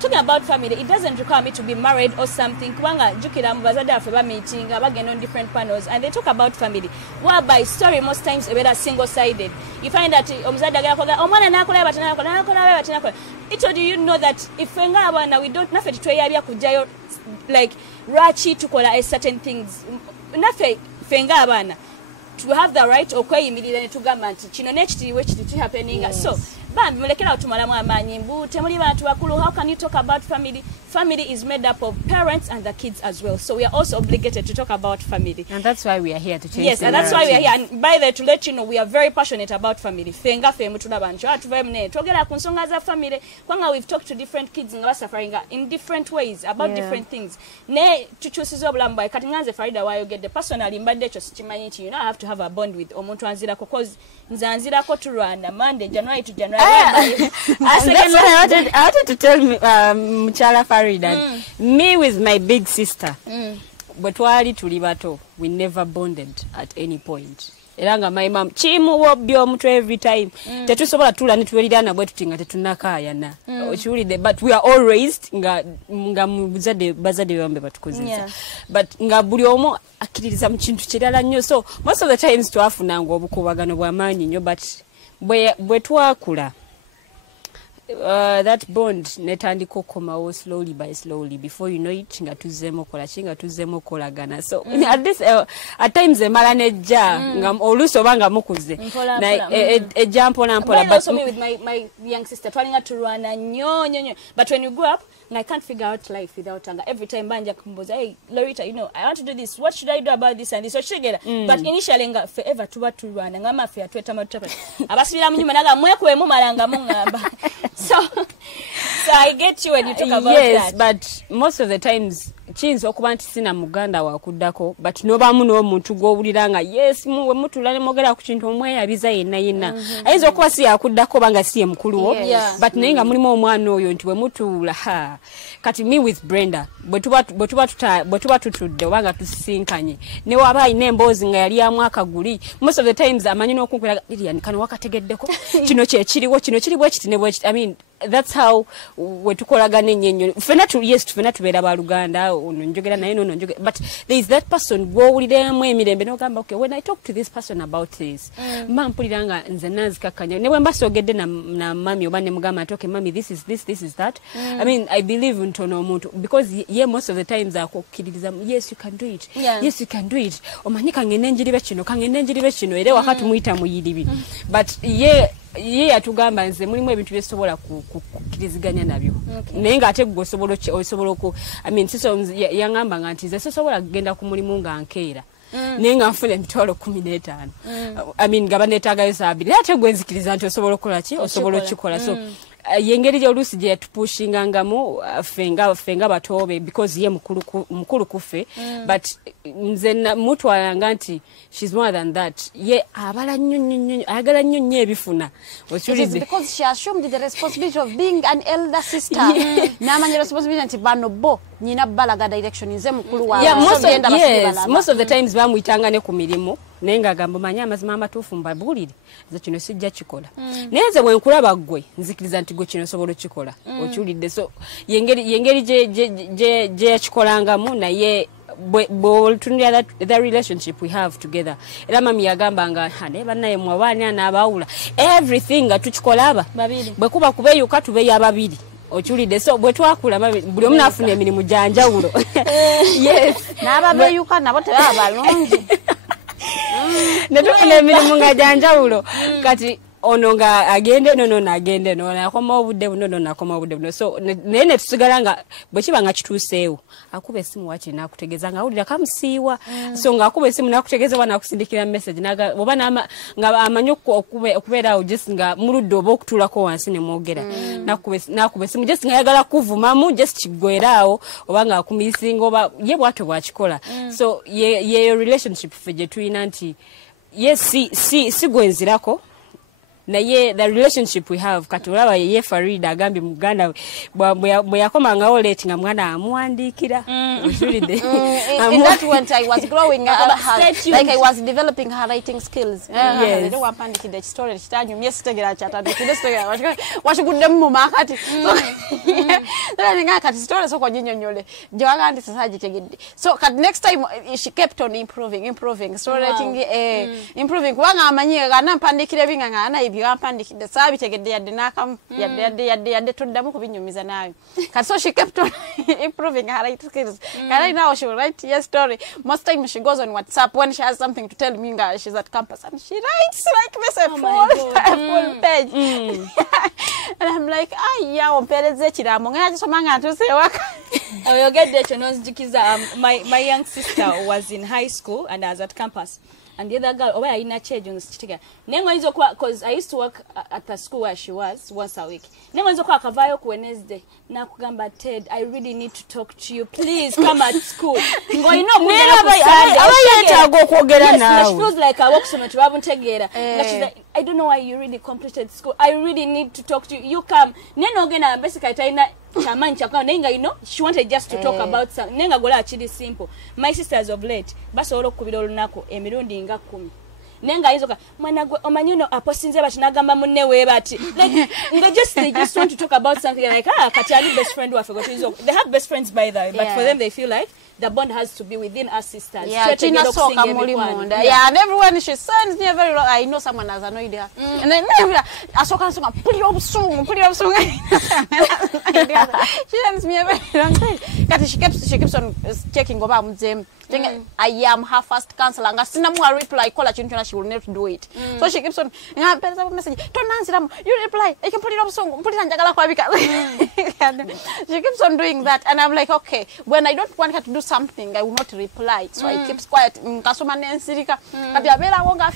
talking about family it doesn't require me to be married or something kubanga jukira mu bazadde afe ba meeting abagenda on different panels and they talk about family whereby story most times a single sided. You find that omuzadde agala kola omwana nakola batinakola it do you know that if wenga abana we don't nafe tweyabya kujayo like rachi tukola a certain things nafe fenga abana to have the right okweyimirira ne tugamba nti kino nekitiibwe kiti happening. So bambi mulekera otumalamu amanyi mbu temuli bantu bakulu. How can you talk about family? Family is made up of parents and the kids as well. So we are also obligated to talk about family. And that's why we are here to change. Yes, and that's why we are here. And by the to let you know, we are very passionate about family. Fenga femu tunabancho atuvemne. Togera kunsonga za family. Kwanga we've talked to different kids nga suffering in different ways about different things. Ne tuchusizo bulamba kati nganze Farida wayogedde personally mbadde kyo sikimanyi nti you know I have to have a bond with omuntu anzira because nzanzira ko to Rwanda Monday January to January. I wanted to tell Mchala Farida, me with my big sister, but twali tuli bato, we never bonded at any point. Eranga my mom, chimu wobyo mtu every time. Tetusobola tula nituwelidana bwetu tinga tetunakaya na. But we are all raised nga bazadde yombe batukuziza. But nga buli omo akiririza mu kintu kirala nnyo. So most of the times twafunanga obukubagano bw'amaanyi nnyo but bwe twakula that bond netandika okomawo slowly by slowly. Before you know it, nga tuzzemu kolagana. So at this at times emala nejja nga oluusi oba nga mukuze ejja mpola mpola. But also me with my young sister twalinga turwana nnyo. But when you grow up, I can't figure out life without her. Every time banja kumboza, hey Lorita, you know, I want to do this. What should I do about this and this? So she get but initially nga forever tuba turwana nga mafia tweta matapa. Abasubira munyuma naga mwekwe mu malanga mungamba. So I get you when you talk about that. Yes, but most of the times chinzo okuba nti sina muganda wakuddako but nobamu n'omuntu gw'owuliranga yes we mutulane mogera ku kintu omweyabiza yenna ayinza okuba si yakuddako banga si ye mukulu wo but naye nga mulimu omwana oyo nti we mutuula kati me with Brenda bwe tuba tutudde obanga tusisinkanye ne waba ayina emboozi nga yali amwaka guli most of the times amanyi n'okunkwera Lilian kano wakategeddeko kino kyekiriwo kino kiri bwe kiti ne bwe kiti I mean that's how we tukolagana ennyo fena tubeera ba Luganda onjogera naye nono njogera but there is that person gw'owuliremu emirembe n'ogamba okay when I talk to this person about this mpulira nga nze nanzikakkanya ne bwe mbasogedde na mami oba ne mugamba nti okay mami this is that I mean I believe ntono omuntu because most of the times akukkiririza yes you can do it yes you can do it omanyi kangende njiribe kino era wakati muyita muyiribi but ye yatugamba nze mulimu ebintu byesobola kukiriziganya nabyo naye nga ate gwe osobola ku I mean siso yangamba nga nti nze sosobola kugenda ku mulimu nga nkeera naye nga nfuna emitwalo 15 I mean nga baneetaagayo saabiri ate gwe nzikiriza nti osobola okukola ki osobola okikola so yengeri gy'oluusi gye yatupushingangamu fenga batobe because ye mukulu kufe but nze mutwalanga nti she's more than that ye abala nnyo ayagala nnyo ebifuna because she assumed the responsibility of being an elder sister n'amanya responsibility nti bano bo nyina balaga direction nze mukulu wa most of the times bamuyitanga ne ku mirimu naye ng'agamba manyi amazima amatuufu mbabuulire nze kino sijja kikola naye nze bwe nkulaba ggwe nzikiriza nti gwe kino sobola okikola okiwulidde so yengeri gye yakikolangamu naye bw'otunulira the relationship we have together era mami yagambanga naye bannaye mwe abaana n'abaawula everything nga tukikola bwe kuba kubeeyuka tubeeyo ababiri okiwulidde so bwe twakula buli omu naafuna emirimu gyanjawulo yes n'ababeeyuka nabo tebaba balungi netufuna emirimu nga gyanjawulo kati ono nga agende nono nagende no nakoma obudde buno nakoma obudde buno so naye ne tusigala nga bwe kiba nga kituuseewo akuba esimu waki nakutegeeza nga awulira kamusiiwa so nga akuba esimu nakutegeeza wana kusindikira message naga oba nga amanyi okubeerawo just nga muludde oba okutuulako wansi ne mwogera nakuba esimu just nga yagala kuvumamu just kiggweraawo oba nga akumisinga oba ye bwatyo bwakikola so yeyo relationship ffe gye tulina nti ye si gwenzirako naye the relationship we have kati olaba ye Farida agambye muganda bwe yakomangawo late nga mwana amuwandiikira ojulidde in that when I was growing like I was developing her writing skills yes wampandikidde story kitanyu myesi tegera kyatandikidde story washiguddemu mu makati nga kati story soko nyinyonyole gyewaga nti sasa gitegedde so kati next time she kept on improving story writing improving kubanga amanyi anampandikira binganga ana yampandikidde saabitegedde yadde n'akamu yadde toddamu kubinyumiza naawe kati so she kept on improving her writing skills right now she will write your story most time she goes on WhatsApp when she has something to tell me she's at campus and she writes like this a full page and I'm like ompereze ekiraamo nga yakisoma nga ntuuse ewaka oyogedde ekyo nonzijukiza my young sister was in high school and I was at campus and the other girl oba yalina chejo nsikitegera nengo yizo kwa because I used to work at the school where she was once a week nengo yizo kwa akavayo ku Wednesday nakugamba Ted I really need to talk to you please come at school ngo ino abayetaga okwogera nawe she feels like I work so much babuntegera she's like I don't know why you really completed school I really need to talk to you you come neno gena basically taina chamanyi chakwa nenga she wanted just to talk about some nenga gola actually simple my sisters of late basobola okubira olunako emirundi nga 10 nenga ayizoka mwana gwe omanyi no aposinze bati nagamba munne we bati like they just want to talk about something like kati ali best friend wa forgot they have best friends by the way but for them they feel like the bond has to be within us sisters. Yeah, Tina soka muli munda. Yeah, and everyone she sends me a very I know someone has annoyed her. And then asoka put your song. She sends me a very long time. She keeps on checking over them. I am her first counselor. And sina mu reply call her she will never do it. So she keeps on message. Don't answer you reply. I can put it up song. Put it on jagala kwa bika. She keeps on doing that and I'm like okay, when I don't want her to do something I will not reply. So I keep quiet. Nkasoma nensirika. Kati abera wonga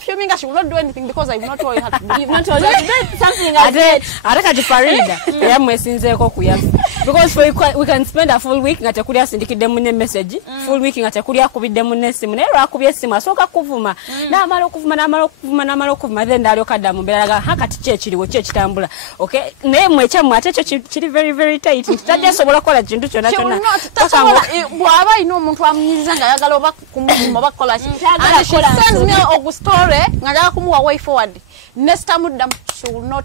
fuming she will not do anything because I will not told her to do. You've not told her something I did. Araka Farida. Yamwesinzeko kuyafu. Because we can spend a full week ngatakulia sindikide munne message. Full week ngatakulia kubidde munne simu. Naye akubye simu asoka kuvuma. Namalo kuvuma then dalyo kadamu beraga hakati kyekiriwo kyekitambula. Okay? Naye mwecha mwate kyo kiri very very tight. Tajja sobola kola kintu kyonna kyonna. Bwaba ino omuntu amunyiza nga yagala oba kumuvuma bakola ki. And she sends me a story ngajala kumuwa way forward. Next time she will not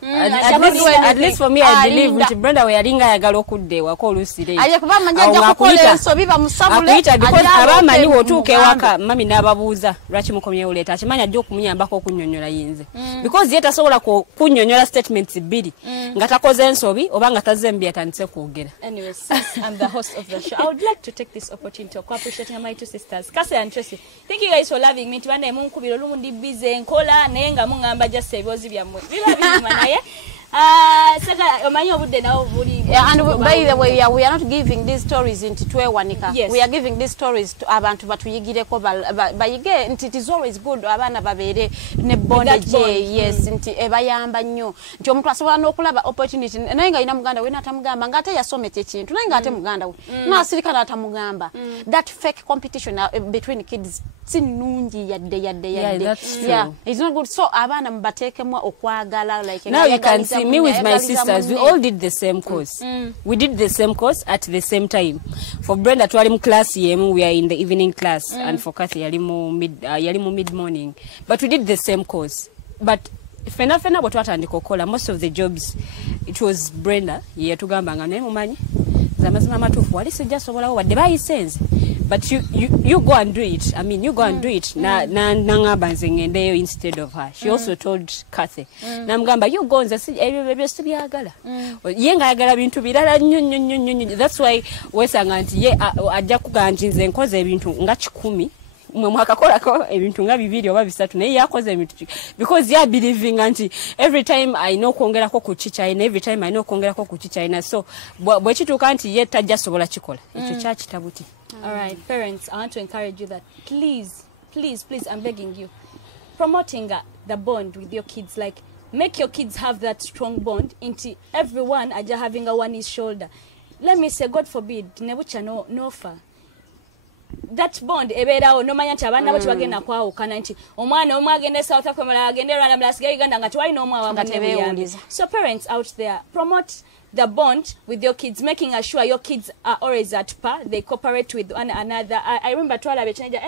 at least for me I believe nti Brenda we yalinga yagala okudde wako olusire aye kuba manja kukola so biba musabule because abamanyi wotuuke waka mami n'ababuuza lwaki mukomye uleta akimanya ajja okumuyambako okunnyonnyola yinze because yeta sobola kunnyonnyola statements bbiri nga takoze ensobi oba nga tazembi atandise kwogera. Anyway, since I'm the host of the show, I would like to take this opportunity to appreciate my two sisters Kase and Tracy. Thank you guys for loving me. Tibane munkubira olumu ndi busy nkola naye nga mungamba just ebyozi byammwe biba bimana and by the way, we are not giving these stories into Twewanika. Yes. We are giving these stories to abantu batuyigireko bayige nti it is always good abaana babere ne bond yes nti ebayamba nnyo nti omuntu asobola n'okulaba opportunity naye nga ina muganda we natamugamba ngate yasomete kintu naye nga ate muganda we nasirika natamugamba that fake competition between kids sinungi yadde yeah it's not good so abaana mbatekemu okwagala like now you can see me with my sisters we all did the same course we did the same course at the same time. For Brenda twali mu class yemu we are in the evening class and for Kathy yali mu mid morning but we did the same course but fena bwe twatandika okola most of the jobs it was Brenda yatugamba nga naye mumanyi zamazima matufu wali sijja sobolawo wadde bayisenze but you go and do it. I mean, you go and do it. Na ngaba nzengendeyo instead of her. She also told Kathy. Na mgamba you go nze ebyo byagala. Yenga yagala bintu birala nnyo. That's why wesanga nti ye ajja kuganjinze nkoze ebintu nga 10. Mwe mwakakolako ebintu nga 2 oba 3 naye yakoze ebintu because ya believing anti every time I know kwongerako ku China every time I know kwongerako ku China so bwe kituuka nti ye tajja sobola kikola ekyo kya kitabuti. All right, parents, I want to encourage you that please, I'm begging you, promoting the bond with your kids, like make your kids have that strong bond into everyone aja having a one his shoulder. Let me say, God forbid, nebucha no fa. That bond eberawo no manya chabana bati bagenda kwawo kana nti omwana omwagende South Africa mala agende Rwanda mala sigay Uganda ngati wali no mwa ngate. So parents out there, promote the bond with your kids, making sure your kids are always at par, they cooperate with one another. I remember twala bechenja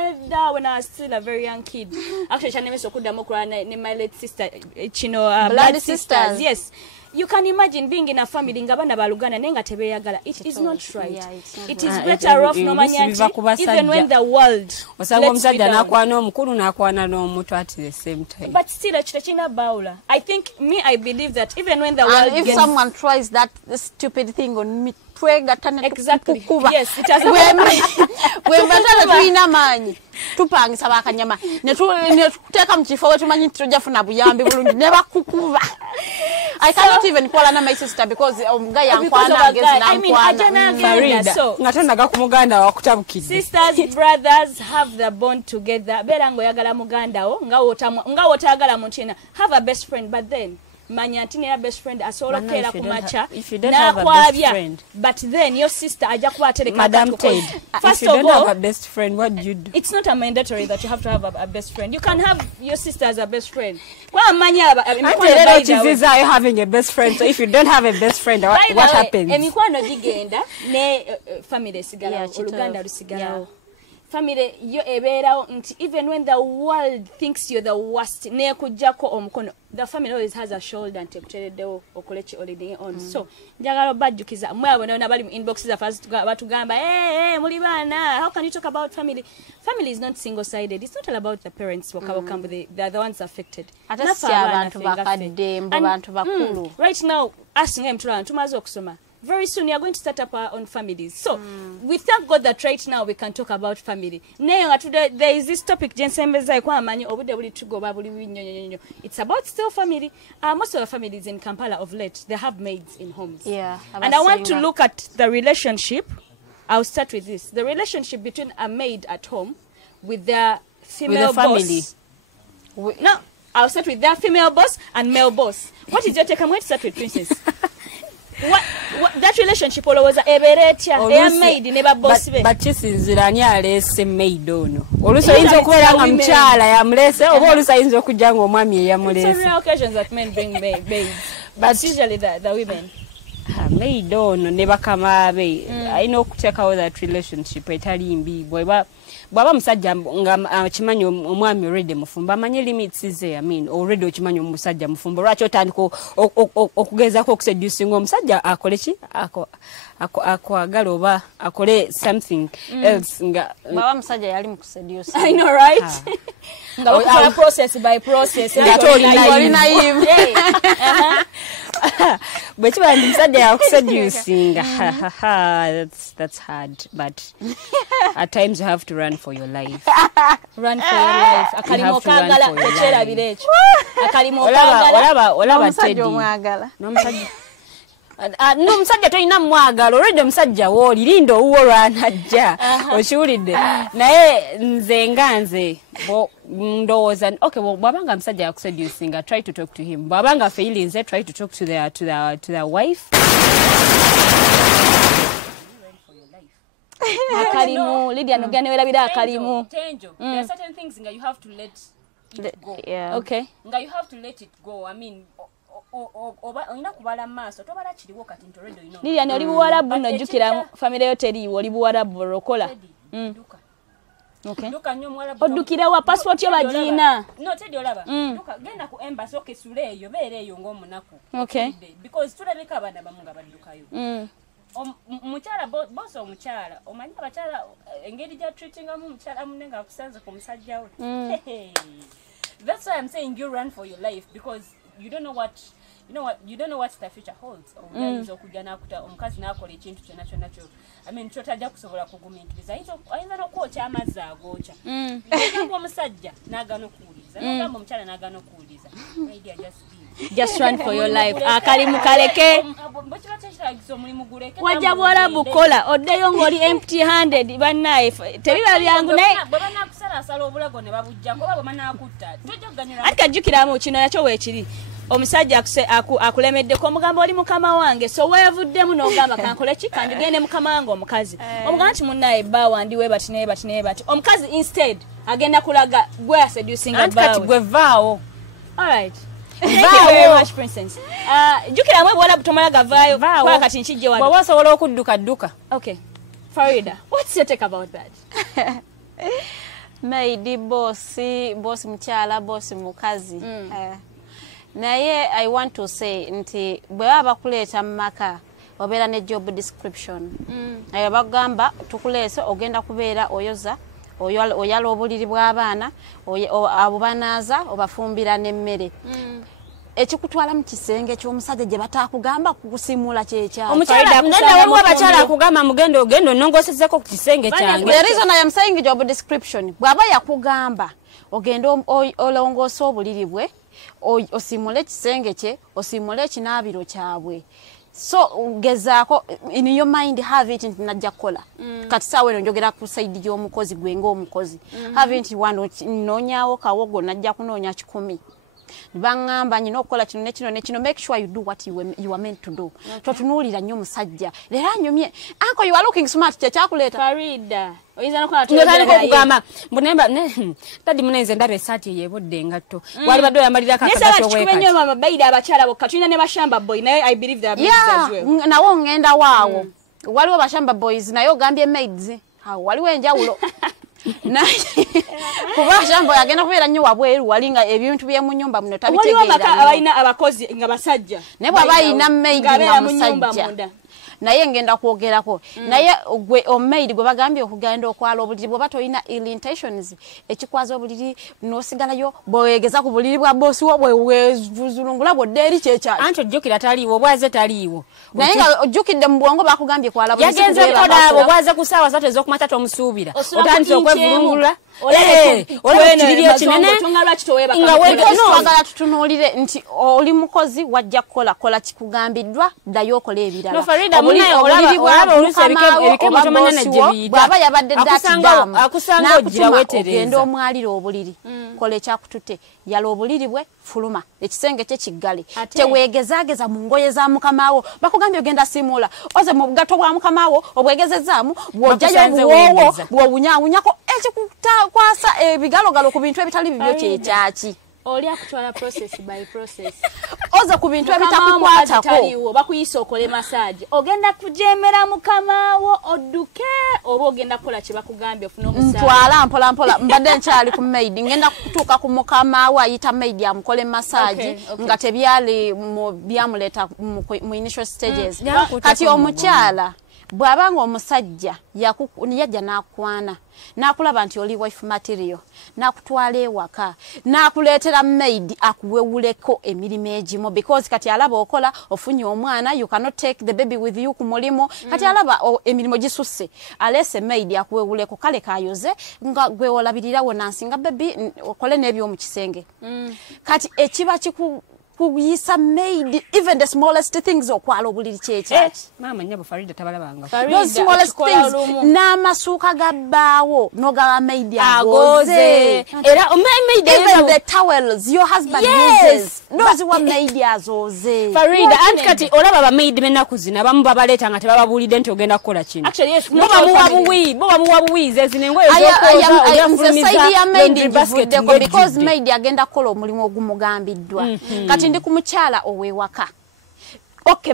when I was still a very young kid. Actually chane meso kudamukura na my late sister blood sisters. Yes. You can imagine being in a family ngabana balugana nenga tebeyagala. It is not right. Yeah, it is better off no manyanti even when the world osanga omusajja nakwana omukulu nakwana n'omuto at the same time. But still china baula. I think I believe that even when the world if someone tries that stupid thing on me exactly. Yes, it has when batala tuina manyi tupangisa bakanyama ne tuteka mchifo wetu manyi tujafuna buyambi bulungi ne bakukuba. I cannot even call her my sister because guy yankwana against nankwana. Farida so ngatondaga ku muganda wakutabukidde. Sisters, brothers, have the bond together. Bera ngo yagala muganda wo nga wotagala munchina. Have a best friend but then manyantine ya best friend asolokera kumacha na kwabya but then your sister aja kubatereka Madam Ted. First of all, if you don't have a best friend, what do you do? It's not a mandatory that you have to have a best friend. You can have your sister as a best friend. Kwa manya are you having a best friend? So if you don't have a best friend, what happens? Emikwano bigenda ne family sigala oluganda lusigala. family yo ebeerawo nti even when the world thinks you're the worst nekujjako omukono the family always has a shoulder nti ekutereddewo okoleki holiday on so njagala obajjukiza mwe abo nabo bali mu inbox za batugamba muli baana how can you talk about family is not single sided it's not all about the parents wakabokambu the ones affected abantu bakadde mbo bantu bakulu right now asking them to tumaze okusoma. Very soon we are going to start up our own families. So we thank God that right now we can talk about family. There is this topic it's about still family. Most of the families in Kampala of late, they have maids in homes. Yeah, and I want to look at the relationship. I'll start with this. The relationship between a maid at home with their female boss. No, I'll start with their female boss and male boss. What is your take? I'm going to start with Princess. What that relationship always eberetya maid neba boss be bakisinziranye alese maid ono oluso yinza okubeera nga mukyala yamulese oba oluso yinza okujja nga omwami eyamulese. Some occasions that men bring maids but usually the women maid ono ne bakama be ayina okuteekawo that relationship etali mbi bwaba musajja nga kimanyi omwami already mufumba amanye limits ze already okimanyi omusajja mufumba lwaki otandika okugezaako okuseducinga omusajja akole ki akwagala oba akole something else nga baba musajja yali mu kuseduce. I know right nga okukola process by process bwe kiba ndi musajja yakuseducinga that's hard but at times you have to run for your life. Run for your life. Akalimo kagala ekyera birecho. Akalimo kagala olaba tedi. No musajja. No musajja toyina mwagala already musajja woli lindo uwo lwanajja okiwulidde naye nze nganze ndowooza okay bwabanga musajja yakuseducinga try to talk to him bwabanga feelings try to talk to their wife. Akalimu Lilian ogane werabira akalimu Teangel there are certain things nga you have to let it go. Yeah. Okay. Nga you have to let it go. I mean oyina kubala maaso tobala kiriwo kati ntoredo ino Lilian oli buwarabu nojjukira family yo teriiwo oli buwarabu rokola. Duka. Okay. Duka nnyo mwarabu. Odukira wa passport yo bagina. No tedi olaba. Duka genda ku embassy okesule eyo beere eyo ng'omunaku. Okay. Because tulabika abana bamunga badukayo. Mukyala boss omukyala omanyi abakyala engeri gya treatinga mu mukyala munenga akusanze ku musajja we. That's why I'm saying you run for your life because you don't know what the future holds. Oyinza okujja nakuta omukazi nakola ekintu kyonna kyonna kyo I mean kyotajja kusobola kugumintiriza ayinza n'okwokya amazzi agokya ogamba omusajja n'agaana okuwuliza n'ogamba omukyala n'agaana okuwuliza idea just run for your life. Akalimu kaleke wajja bwarabu kola oddeyo ng'oli empty handed bannaye tebiba byangu naye bwebanakusalaasala obulago ne babujjako oba bwebanakutta tojja kuganyula ati kajjukiramu kino nakyo weekiri omusajja akulemeddeko omugamba oli mukama wange so weevuddemu n'ogamba kankole ki kandigende mukama wange omukazi omugamba nti munnaye bbaawa ndi webati naye bati naye bati omukazi instead agenda kulaga gwe aseducinga bbaawe kati gwe vaawo. Alright. Thank you very much, Princess. Jukira mwe bwala butomala gavayo kwa kati nchije wano. Bwa wasobola okudduka. Okay. Farida, what's your take about that? Maid boss mchala boss mukazi. Naye I want to say nti bwe baba kuleta maka obera ne job description. Ayo bagamba tukulese ogenda kubeera oyoza oyala obuliri bw'abaana abo banaaza obafumbira n'emmere ekikutwala mu kisenge ky'omusajja gye batakugamba kukusimula kyekya omukyala nadawo abakyala akugamba mugendo ogendo nongosezeko ku kisenge kyange the reason I am saying job description bw'aba yakugamba ogenda olongoosa obuliri bwe osimule ekisenge kye osimule ekinaabiro kyabwe so gezaako in your mind have it najja kola kati sawe njogera ku side y'omukozi gwenga omukozi have it one nonyawo kawogo najja kunonya 10 bangamba nyino okola kino ne kino make sure you do what you are meant to do totunulira nnyo musajja lera nyumye uncle you are looking smart kyakuleta Farida oyiza nokola kugamba mbunemba tadi munenze ndabe sati yebodde ngatto wali baddo yamalira kakagato weka nesa mama baida abakyala bokka tulina ne bashamba boy naye I believe they are as well nawo ngenda waawo waliwo bashamba boys nayo gambye maids waliwo enjawulo kuba shambo yagenda kubeera nnyo wabweru walinga ebintu bye mu nyumba muno tabitegeera abalina abakozi nga basajja ne bwaba ayina maid nga musajja naye ngenda kwogerako naye gwe omaid gwe bagambye okugenda okwala obuliri bwe batoyina ill intentions ekikwaza obuliri nosigalayo bwegeza ku buliri bwa bosi wo bwezulungula bwoddeeri kyekya anti ojjukira taliiwo obwaze taliiwo naye nga ojjukidde mu bwongo bakugambye kwala yagenze koda obwaze ku ssaawa 3 ez'okumakya omusuubira otandise okwevulungula olabakiribyo kinene nga twagala tutunuulire nti oli mukozi wajja kukola kikugambiddwa ddayo okola ebirala bw'aba yabadde akusanga ogira wetereza ogenda omwalira obuliri kola ekyakutute yala obuliri bwe fuluma ekisenge kye kiggale teweegezaageza mu ngoye za mukamawo bakugambye ogenda simuula oze mu bugato bwa mukamawo obwegezezaamu bw'ojjayo obuwoowo bw'owunyaawunyako ekikukwasa ebigalogalo ku bintu ebitali bibyo kyekyaki oli akutwala process by process oza ku bintu ebitakukwatako bakuyisa okole massage ogenda kujemera mukamawo odduke oba ogenda kukola kye bakugambye ofuna omusaala ntwala mpola mbadde nkyali ku maid ngenda kutuuka ku mukamawo ayita maid amukole massage nga tebyali byamuleeta mu initial stages kati omukyala bw'abanga omusajja yajja n'akwana n'akulaba nti oli wife material n'akutwala ewaka n'akuleetera maid akuwewuleko emirimu egimu because kati alaba okola ofunye omwana you cannot take the baby with you ku mulimu kati alaba emirimu gisusse alese maid akuwewuleko kale kayoze nga gwe olabirira wona nsinga baby okole n'ebyomu kisenge kati ekiba kuyisa maid even the smallest things okwala obuliri kyekyaaki mama nyabo Farida tabalabanga those smallest things n'amasuuka gabbaawo nogaba maid agoze era maid even the towels your husband uses those what maid azoze Farida anti kati olaba ba maid benaku zina bamu babaleeta nga tebababulidde nti ogenda kukola kino actually yes boba muwabuwize zinengo ezo because maid agenda kukola omulimu ogumugambiddwa kati ndi ku mukyala owewaka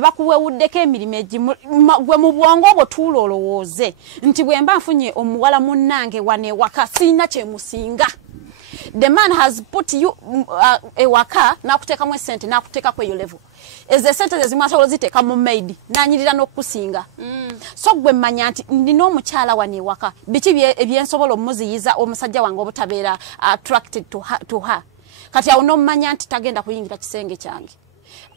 bakuwewuddeko emirimu egimu gwe mu bwongo obwo tuula olowooze nti bwe mba nfunye omuwala munnange wanewaka sirina kyemusinga the man has put you ewaka n'akuteekamu esente n'akuteekako eyo level ezo esente ze zimu asobola ziteeka mu maid n'anyirira n'okukusinga so gwe mmanya nti ndina omukyala wanewaka biki ebyensobola omuziyiza omusajja wange obutabeera attracted to her kati awo n'omumanya nti tagenda kuyingira kisenge kyange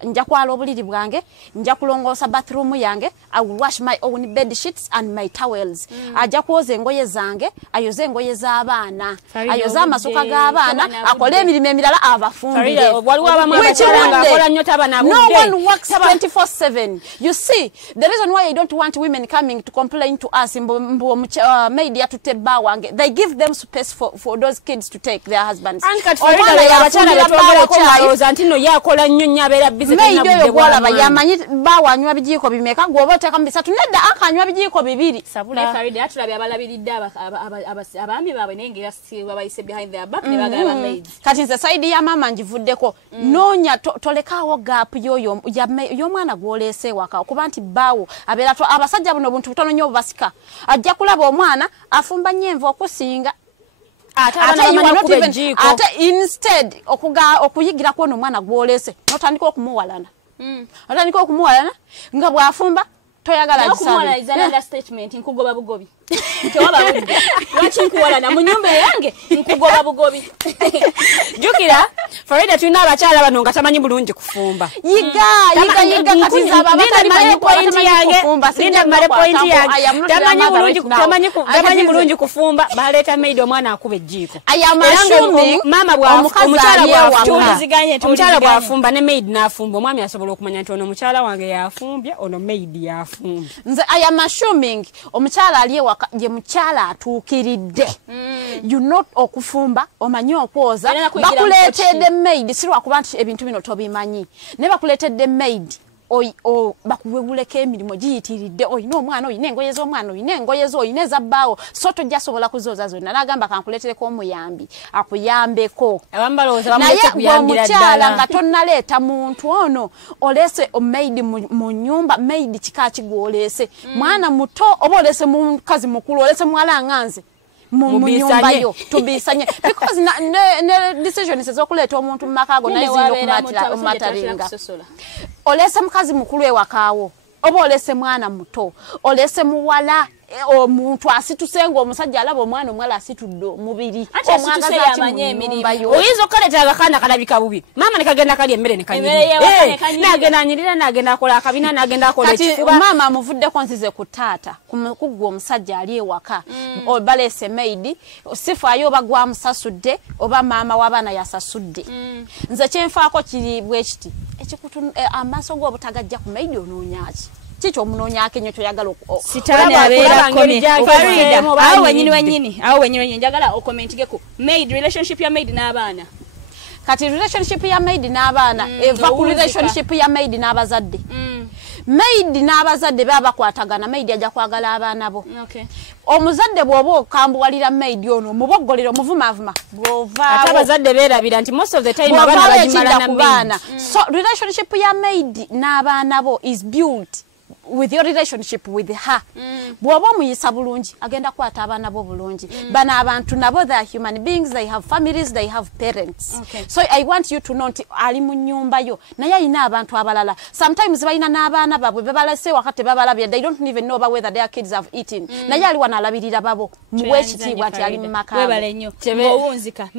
nja kwala obuliri bwange nja kulongoosa bathroom yange I will wash my own bed sheets and my towels ajja kwoza engoye zange ayoze engoye z'abaana ayoze amasuka g'abaana akole emirimu emirala abafumbire waliwo abamu abakyala akola nnyo tabana budde no one works 24/7 you see the reason why I don't want women coming to complain to us maid yatutte bba wange they give them space for those kids to take their husbands and kat Farida abakyala betwogerako malooza nti no yakola nnyo nnyo abeera busy maid oyo gwalaba yamanyi bawanywa bijiiko bimeka gwoba oteeka mu bisatu nedda akanywa bijiiko 2 sabula Farida atulabye abalabiridde abaami baabwe naye ngera babayise behind their back ne bagaba maid kati nze saidi ya mama njivuddeko noonya tolekaawo gap yoyo y'omwana gw'oleese waka okuba nti baawo abeera abasajja buno buntu butono nnyo obubasika ajja kulaba omwana afumba nnyo okusinga ate instead okuyigira kwona omwana gw'oleese notandika okumuwalana nga bw'afumba toyagala statement nkugoba bugobi tewaba budde lwaki nkuwalana mu nyumba yange nkugoba bugobi jukira Farida tulina abakyala bano nga tamanyi bulungi kufumba yiga kati zaba batamanyi kufumba tamanyi bulungi kufumba baleeta maid omwana akuba ejjiiko mama omukyala bwafumba ne maid n'afumba omwami asobola okumanya nti ono omukyala wange yafumbye ono maid yafumbye nze I am assuming omukyala ali ewaka je mukyala atuukiridde you not okufumba omanyi okwoza bakuleetedde maid sirwakuba nti ebintu bino tobimanyi ne bakuleetedde maid bakuwewuleko emirimu giyitiridde oyina omwana oyina engoye z'omwana oyina engoye zo oyina ezabbaawo so tojja sobola kuzooza zonna n'agamba kankuleetereko omuyambi akuyambeko naye omukyala nga tonnaleeta muntu ono oleese maid mu nnyumba maid kika ki gw'oleese mwana muto oba oleese mukazi mukulu oleese muwala nga nze mu nyumba yo tubisanye because ne decision ezokuleeta omuntu mu makago naye zino kumataringa olese mukazi mukulu ewakaawo oba olese mwana muto olese muwala omuntu asitusenga omusajja alaba omwana omwala asitudde mubiri omwangaza yamanye emirimu oyinza okaleta akakana kalabika bubi mama nekagenda kali emmere nekanyirira nagenda anyirira nagenda akola akabina nagenda akola ekifuba mama amuvuddeko nzize ku taata kuggwa omusajja ali ewaka balese maid sifaayo oba gwamusasudde oba maama w'abaana yasasudde nze kyenfaako kiri bwe kiti ekikutu amaaso g'obutagajja ku maid onoonyaki chicho munoonyake nyo toyagala sitani abeera kone Farida awo wenyini njagala okomentigeko maid relationship ya maid n'abaana kati relationship ya maid n'abaana eva ku relationship ya maid n'abazadde maid n'abazadde baba kwatagana maid ajja kwagala abaana bo omuzadde bw'oba okambuwalira maid ono muboggolero muvumavuma bw'ova ate abazadde beerabira nti most of the time abaana bagimala na maid so relationship ya maid n'abaana bo is built with your relationship with her bw'oba omuyisa bulungi agenda kwata abaana bo bulungi bano abantu nabo they are human beings, they have families, they have parents. So I want you to know nti ali mu nnyumba yo naye ayina abantu abalala sometimes balina n'abaana babwe bebalese wakati babalabya they don't even know about whether their kids have eaten naye ali wano alabirira babo muwe ekitiibwa nti ali mu maka webale nnyo owunzika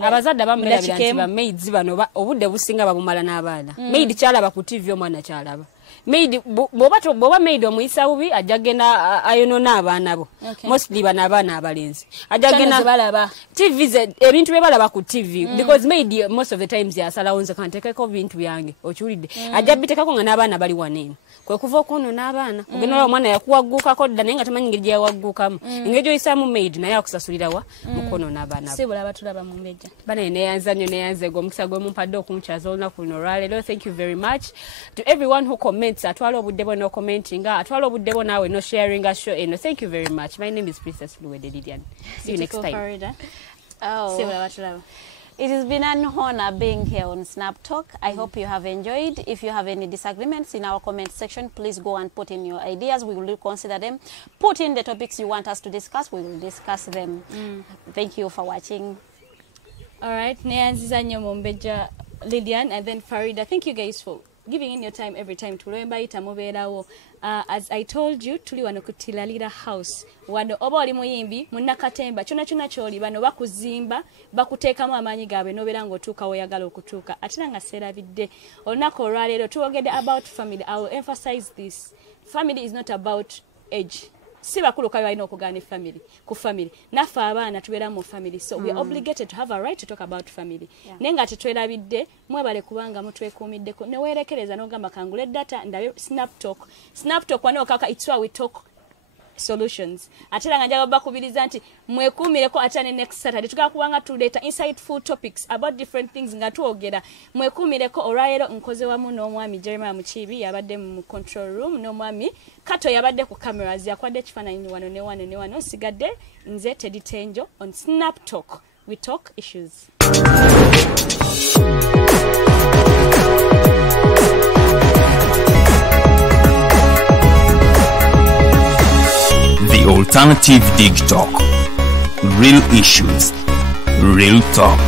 abazadde abamulerabira nti bamaids bano obudde businga babumala n'abaana maid kyalaba ku TV omwana kyalaba maid boba maid omuyisa bubi ajagena ayonona abaana bo mostly bana abaana abalenzi ajagena balaba TV ebintu bebalaba ku TV because maid most of the times yasalawonze kantekeko bintu byange okiwulidde ajabitekako nga n'abaana bali wanene kwe kuva okuno n'abaana ogenda omwana yakuwaggukako dda naye nga tamanyi ngeri gyawaggukamu engeri gy'oyisaamu maid naye akusasulira wa mukono n'abaana sibula batulaba Mumbejja bana neyanza nnyo neyanze omukisa gw'omumpadde okumukyaza olunaku luno olwaleero. Thank you very much to everyone who comments atwala obudde bwo no commenting atwala obudde bwo naawe no sharing a show eno. Thank you very much. My name is Princess Luwedde Lilian. See you next time. Farida. Sibula batulaba. It has been an honor being here on Snap Talk. I hope you have enjoyed. If you have any disagreements in our comment section, please go and put in your ideas. We will consider them. Put in the topics you want us to discuss. We will discuss them. Thank you for watching. All right. Neyanziza nnyo Omumbejja Lilian and then Farida. Thank you guys for giving in your time every time to mbayita mubeerawo. As I told you, tuli wano ku Tilalira House. Wano oba oli muyimbi munnakatemba kyonna kyoli bano bakuzimba bakuteekamu amaanyi gaabwe n'obeera ng'otuuka w'oyagala okutuuka. Ate nga serabidde olunaku olwaleero tuwogedde about family. I will emphasize this. Family is not about age. Si bakulu kayo alina okugaana family ku family naffe abaana tubeera mu family, so we are obligated to have a right to talk about family. Naye nga tetwerabidde mwebale kubanga mutwekuumiddeko neweerekereza n'ogamba kangula data ndabe Snap Talk wano kaka it's where we talk solutions. Ate nga njagala bakubiriza nti mwekuumireko ate ne next Saturday tugala kubanga tuleeta insightful topics about different things nga twogera. Mwekuumireko olwaleero nkoze wamu n'omwami Jeremiah Mukiibi yabadde mu control room n'omwami Kato yabadde ku cameras yakwadde ekifaananyi wano ne wano sigadde nze Teddy Teangel on Snap Talk. We talk issues. The Alternative Dig Talk. Real issues, real talk.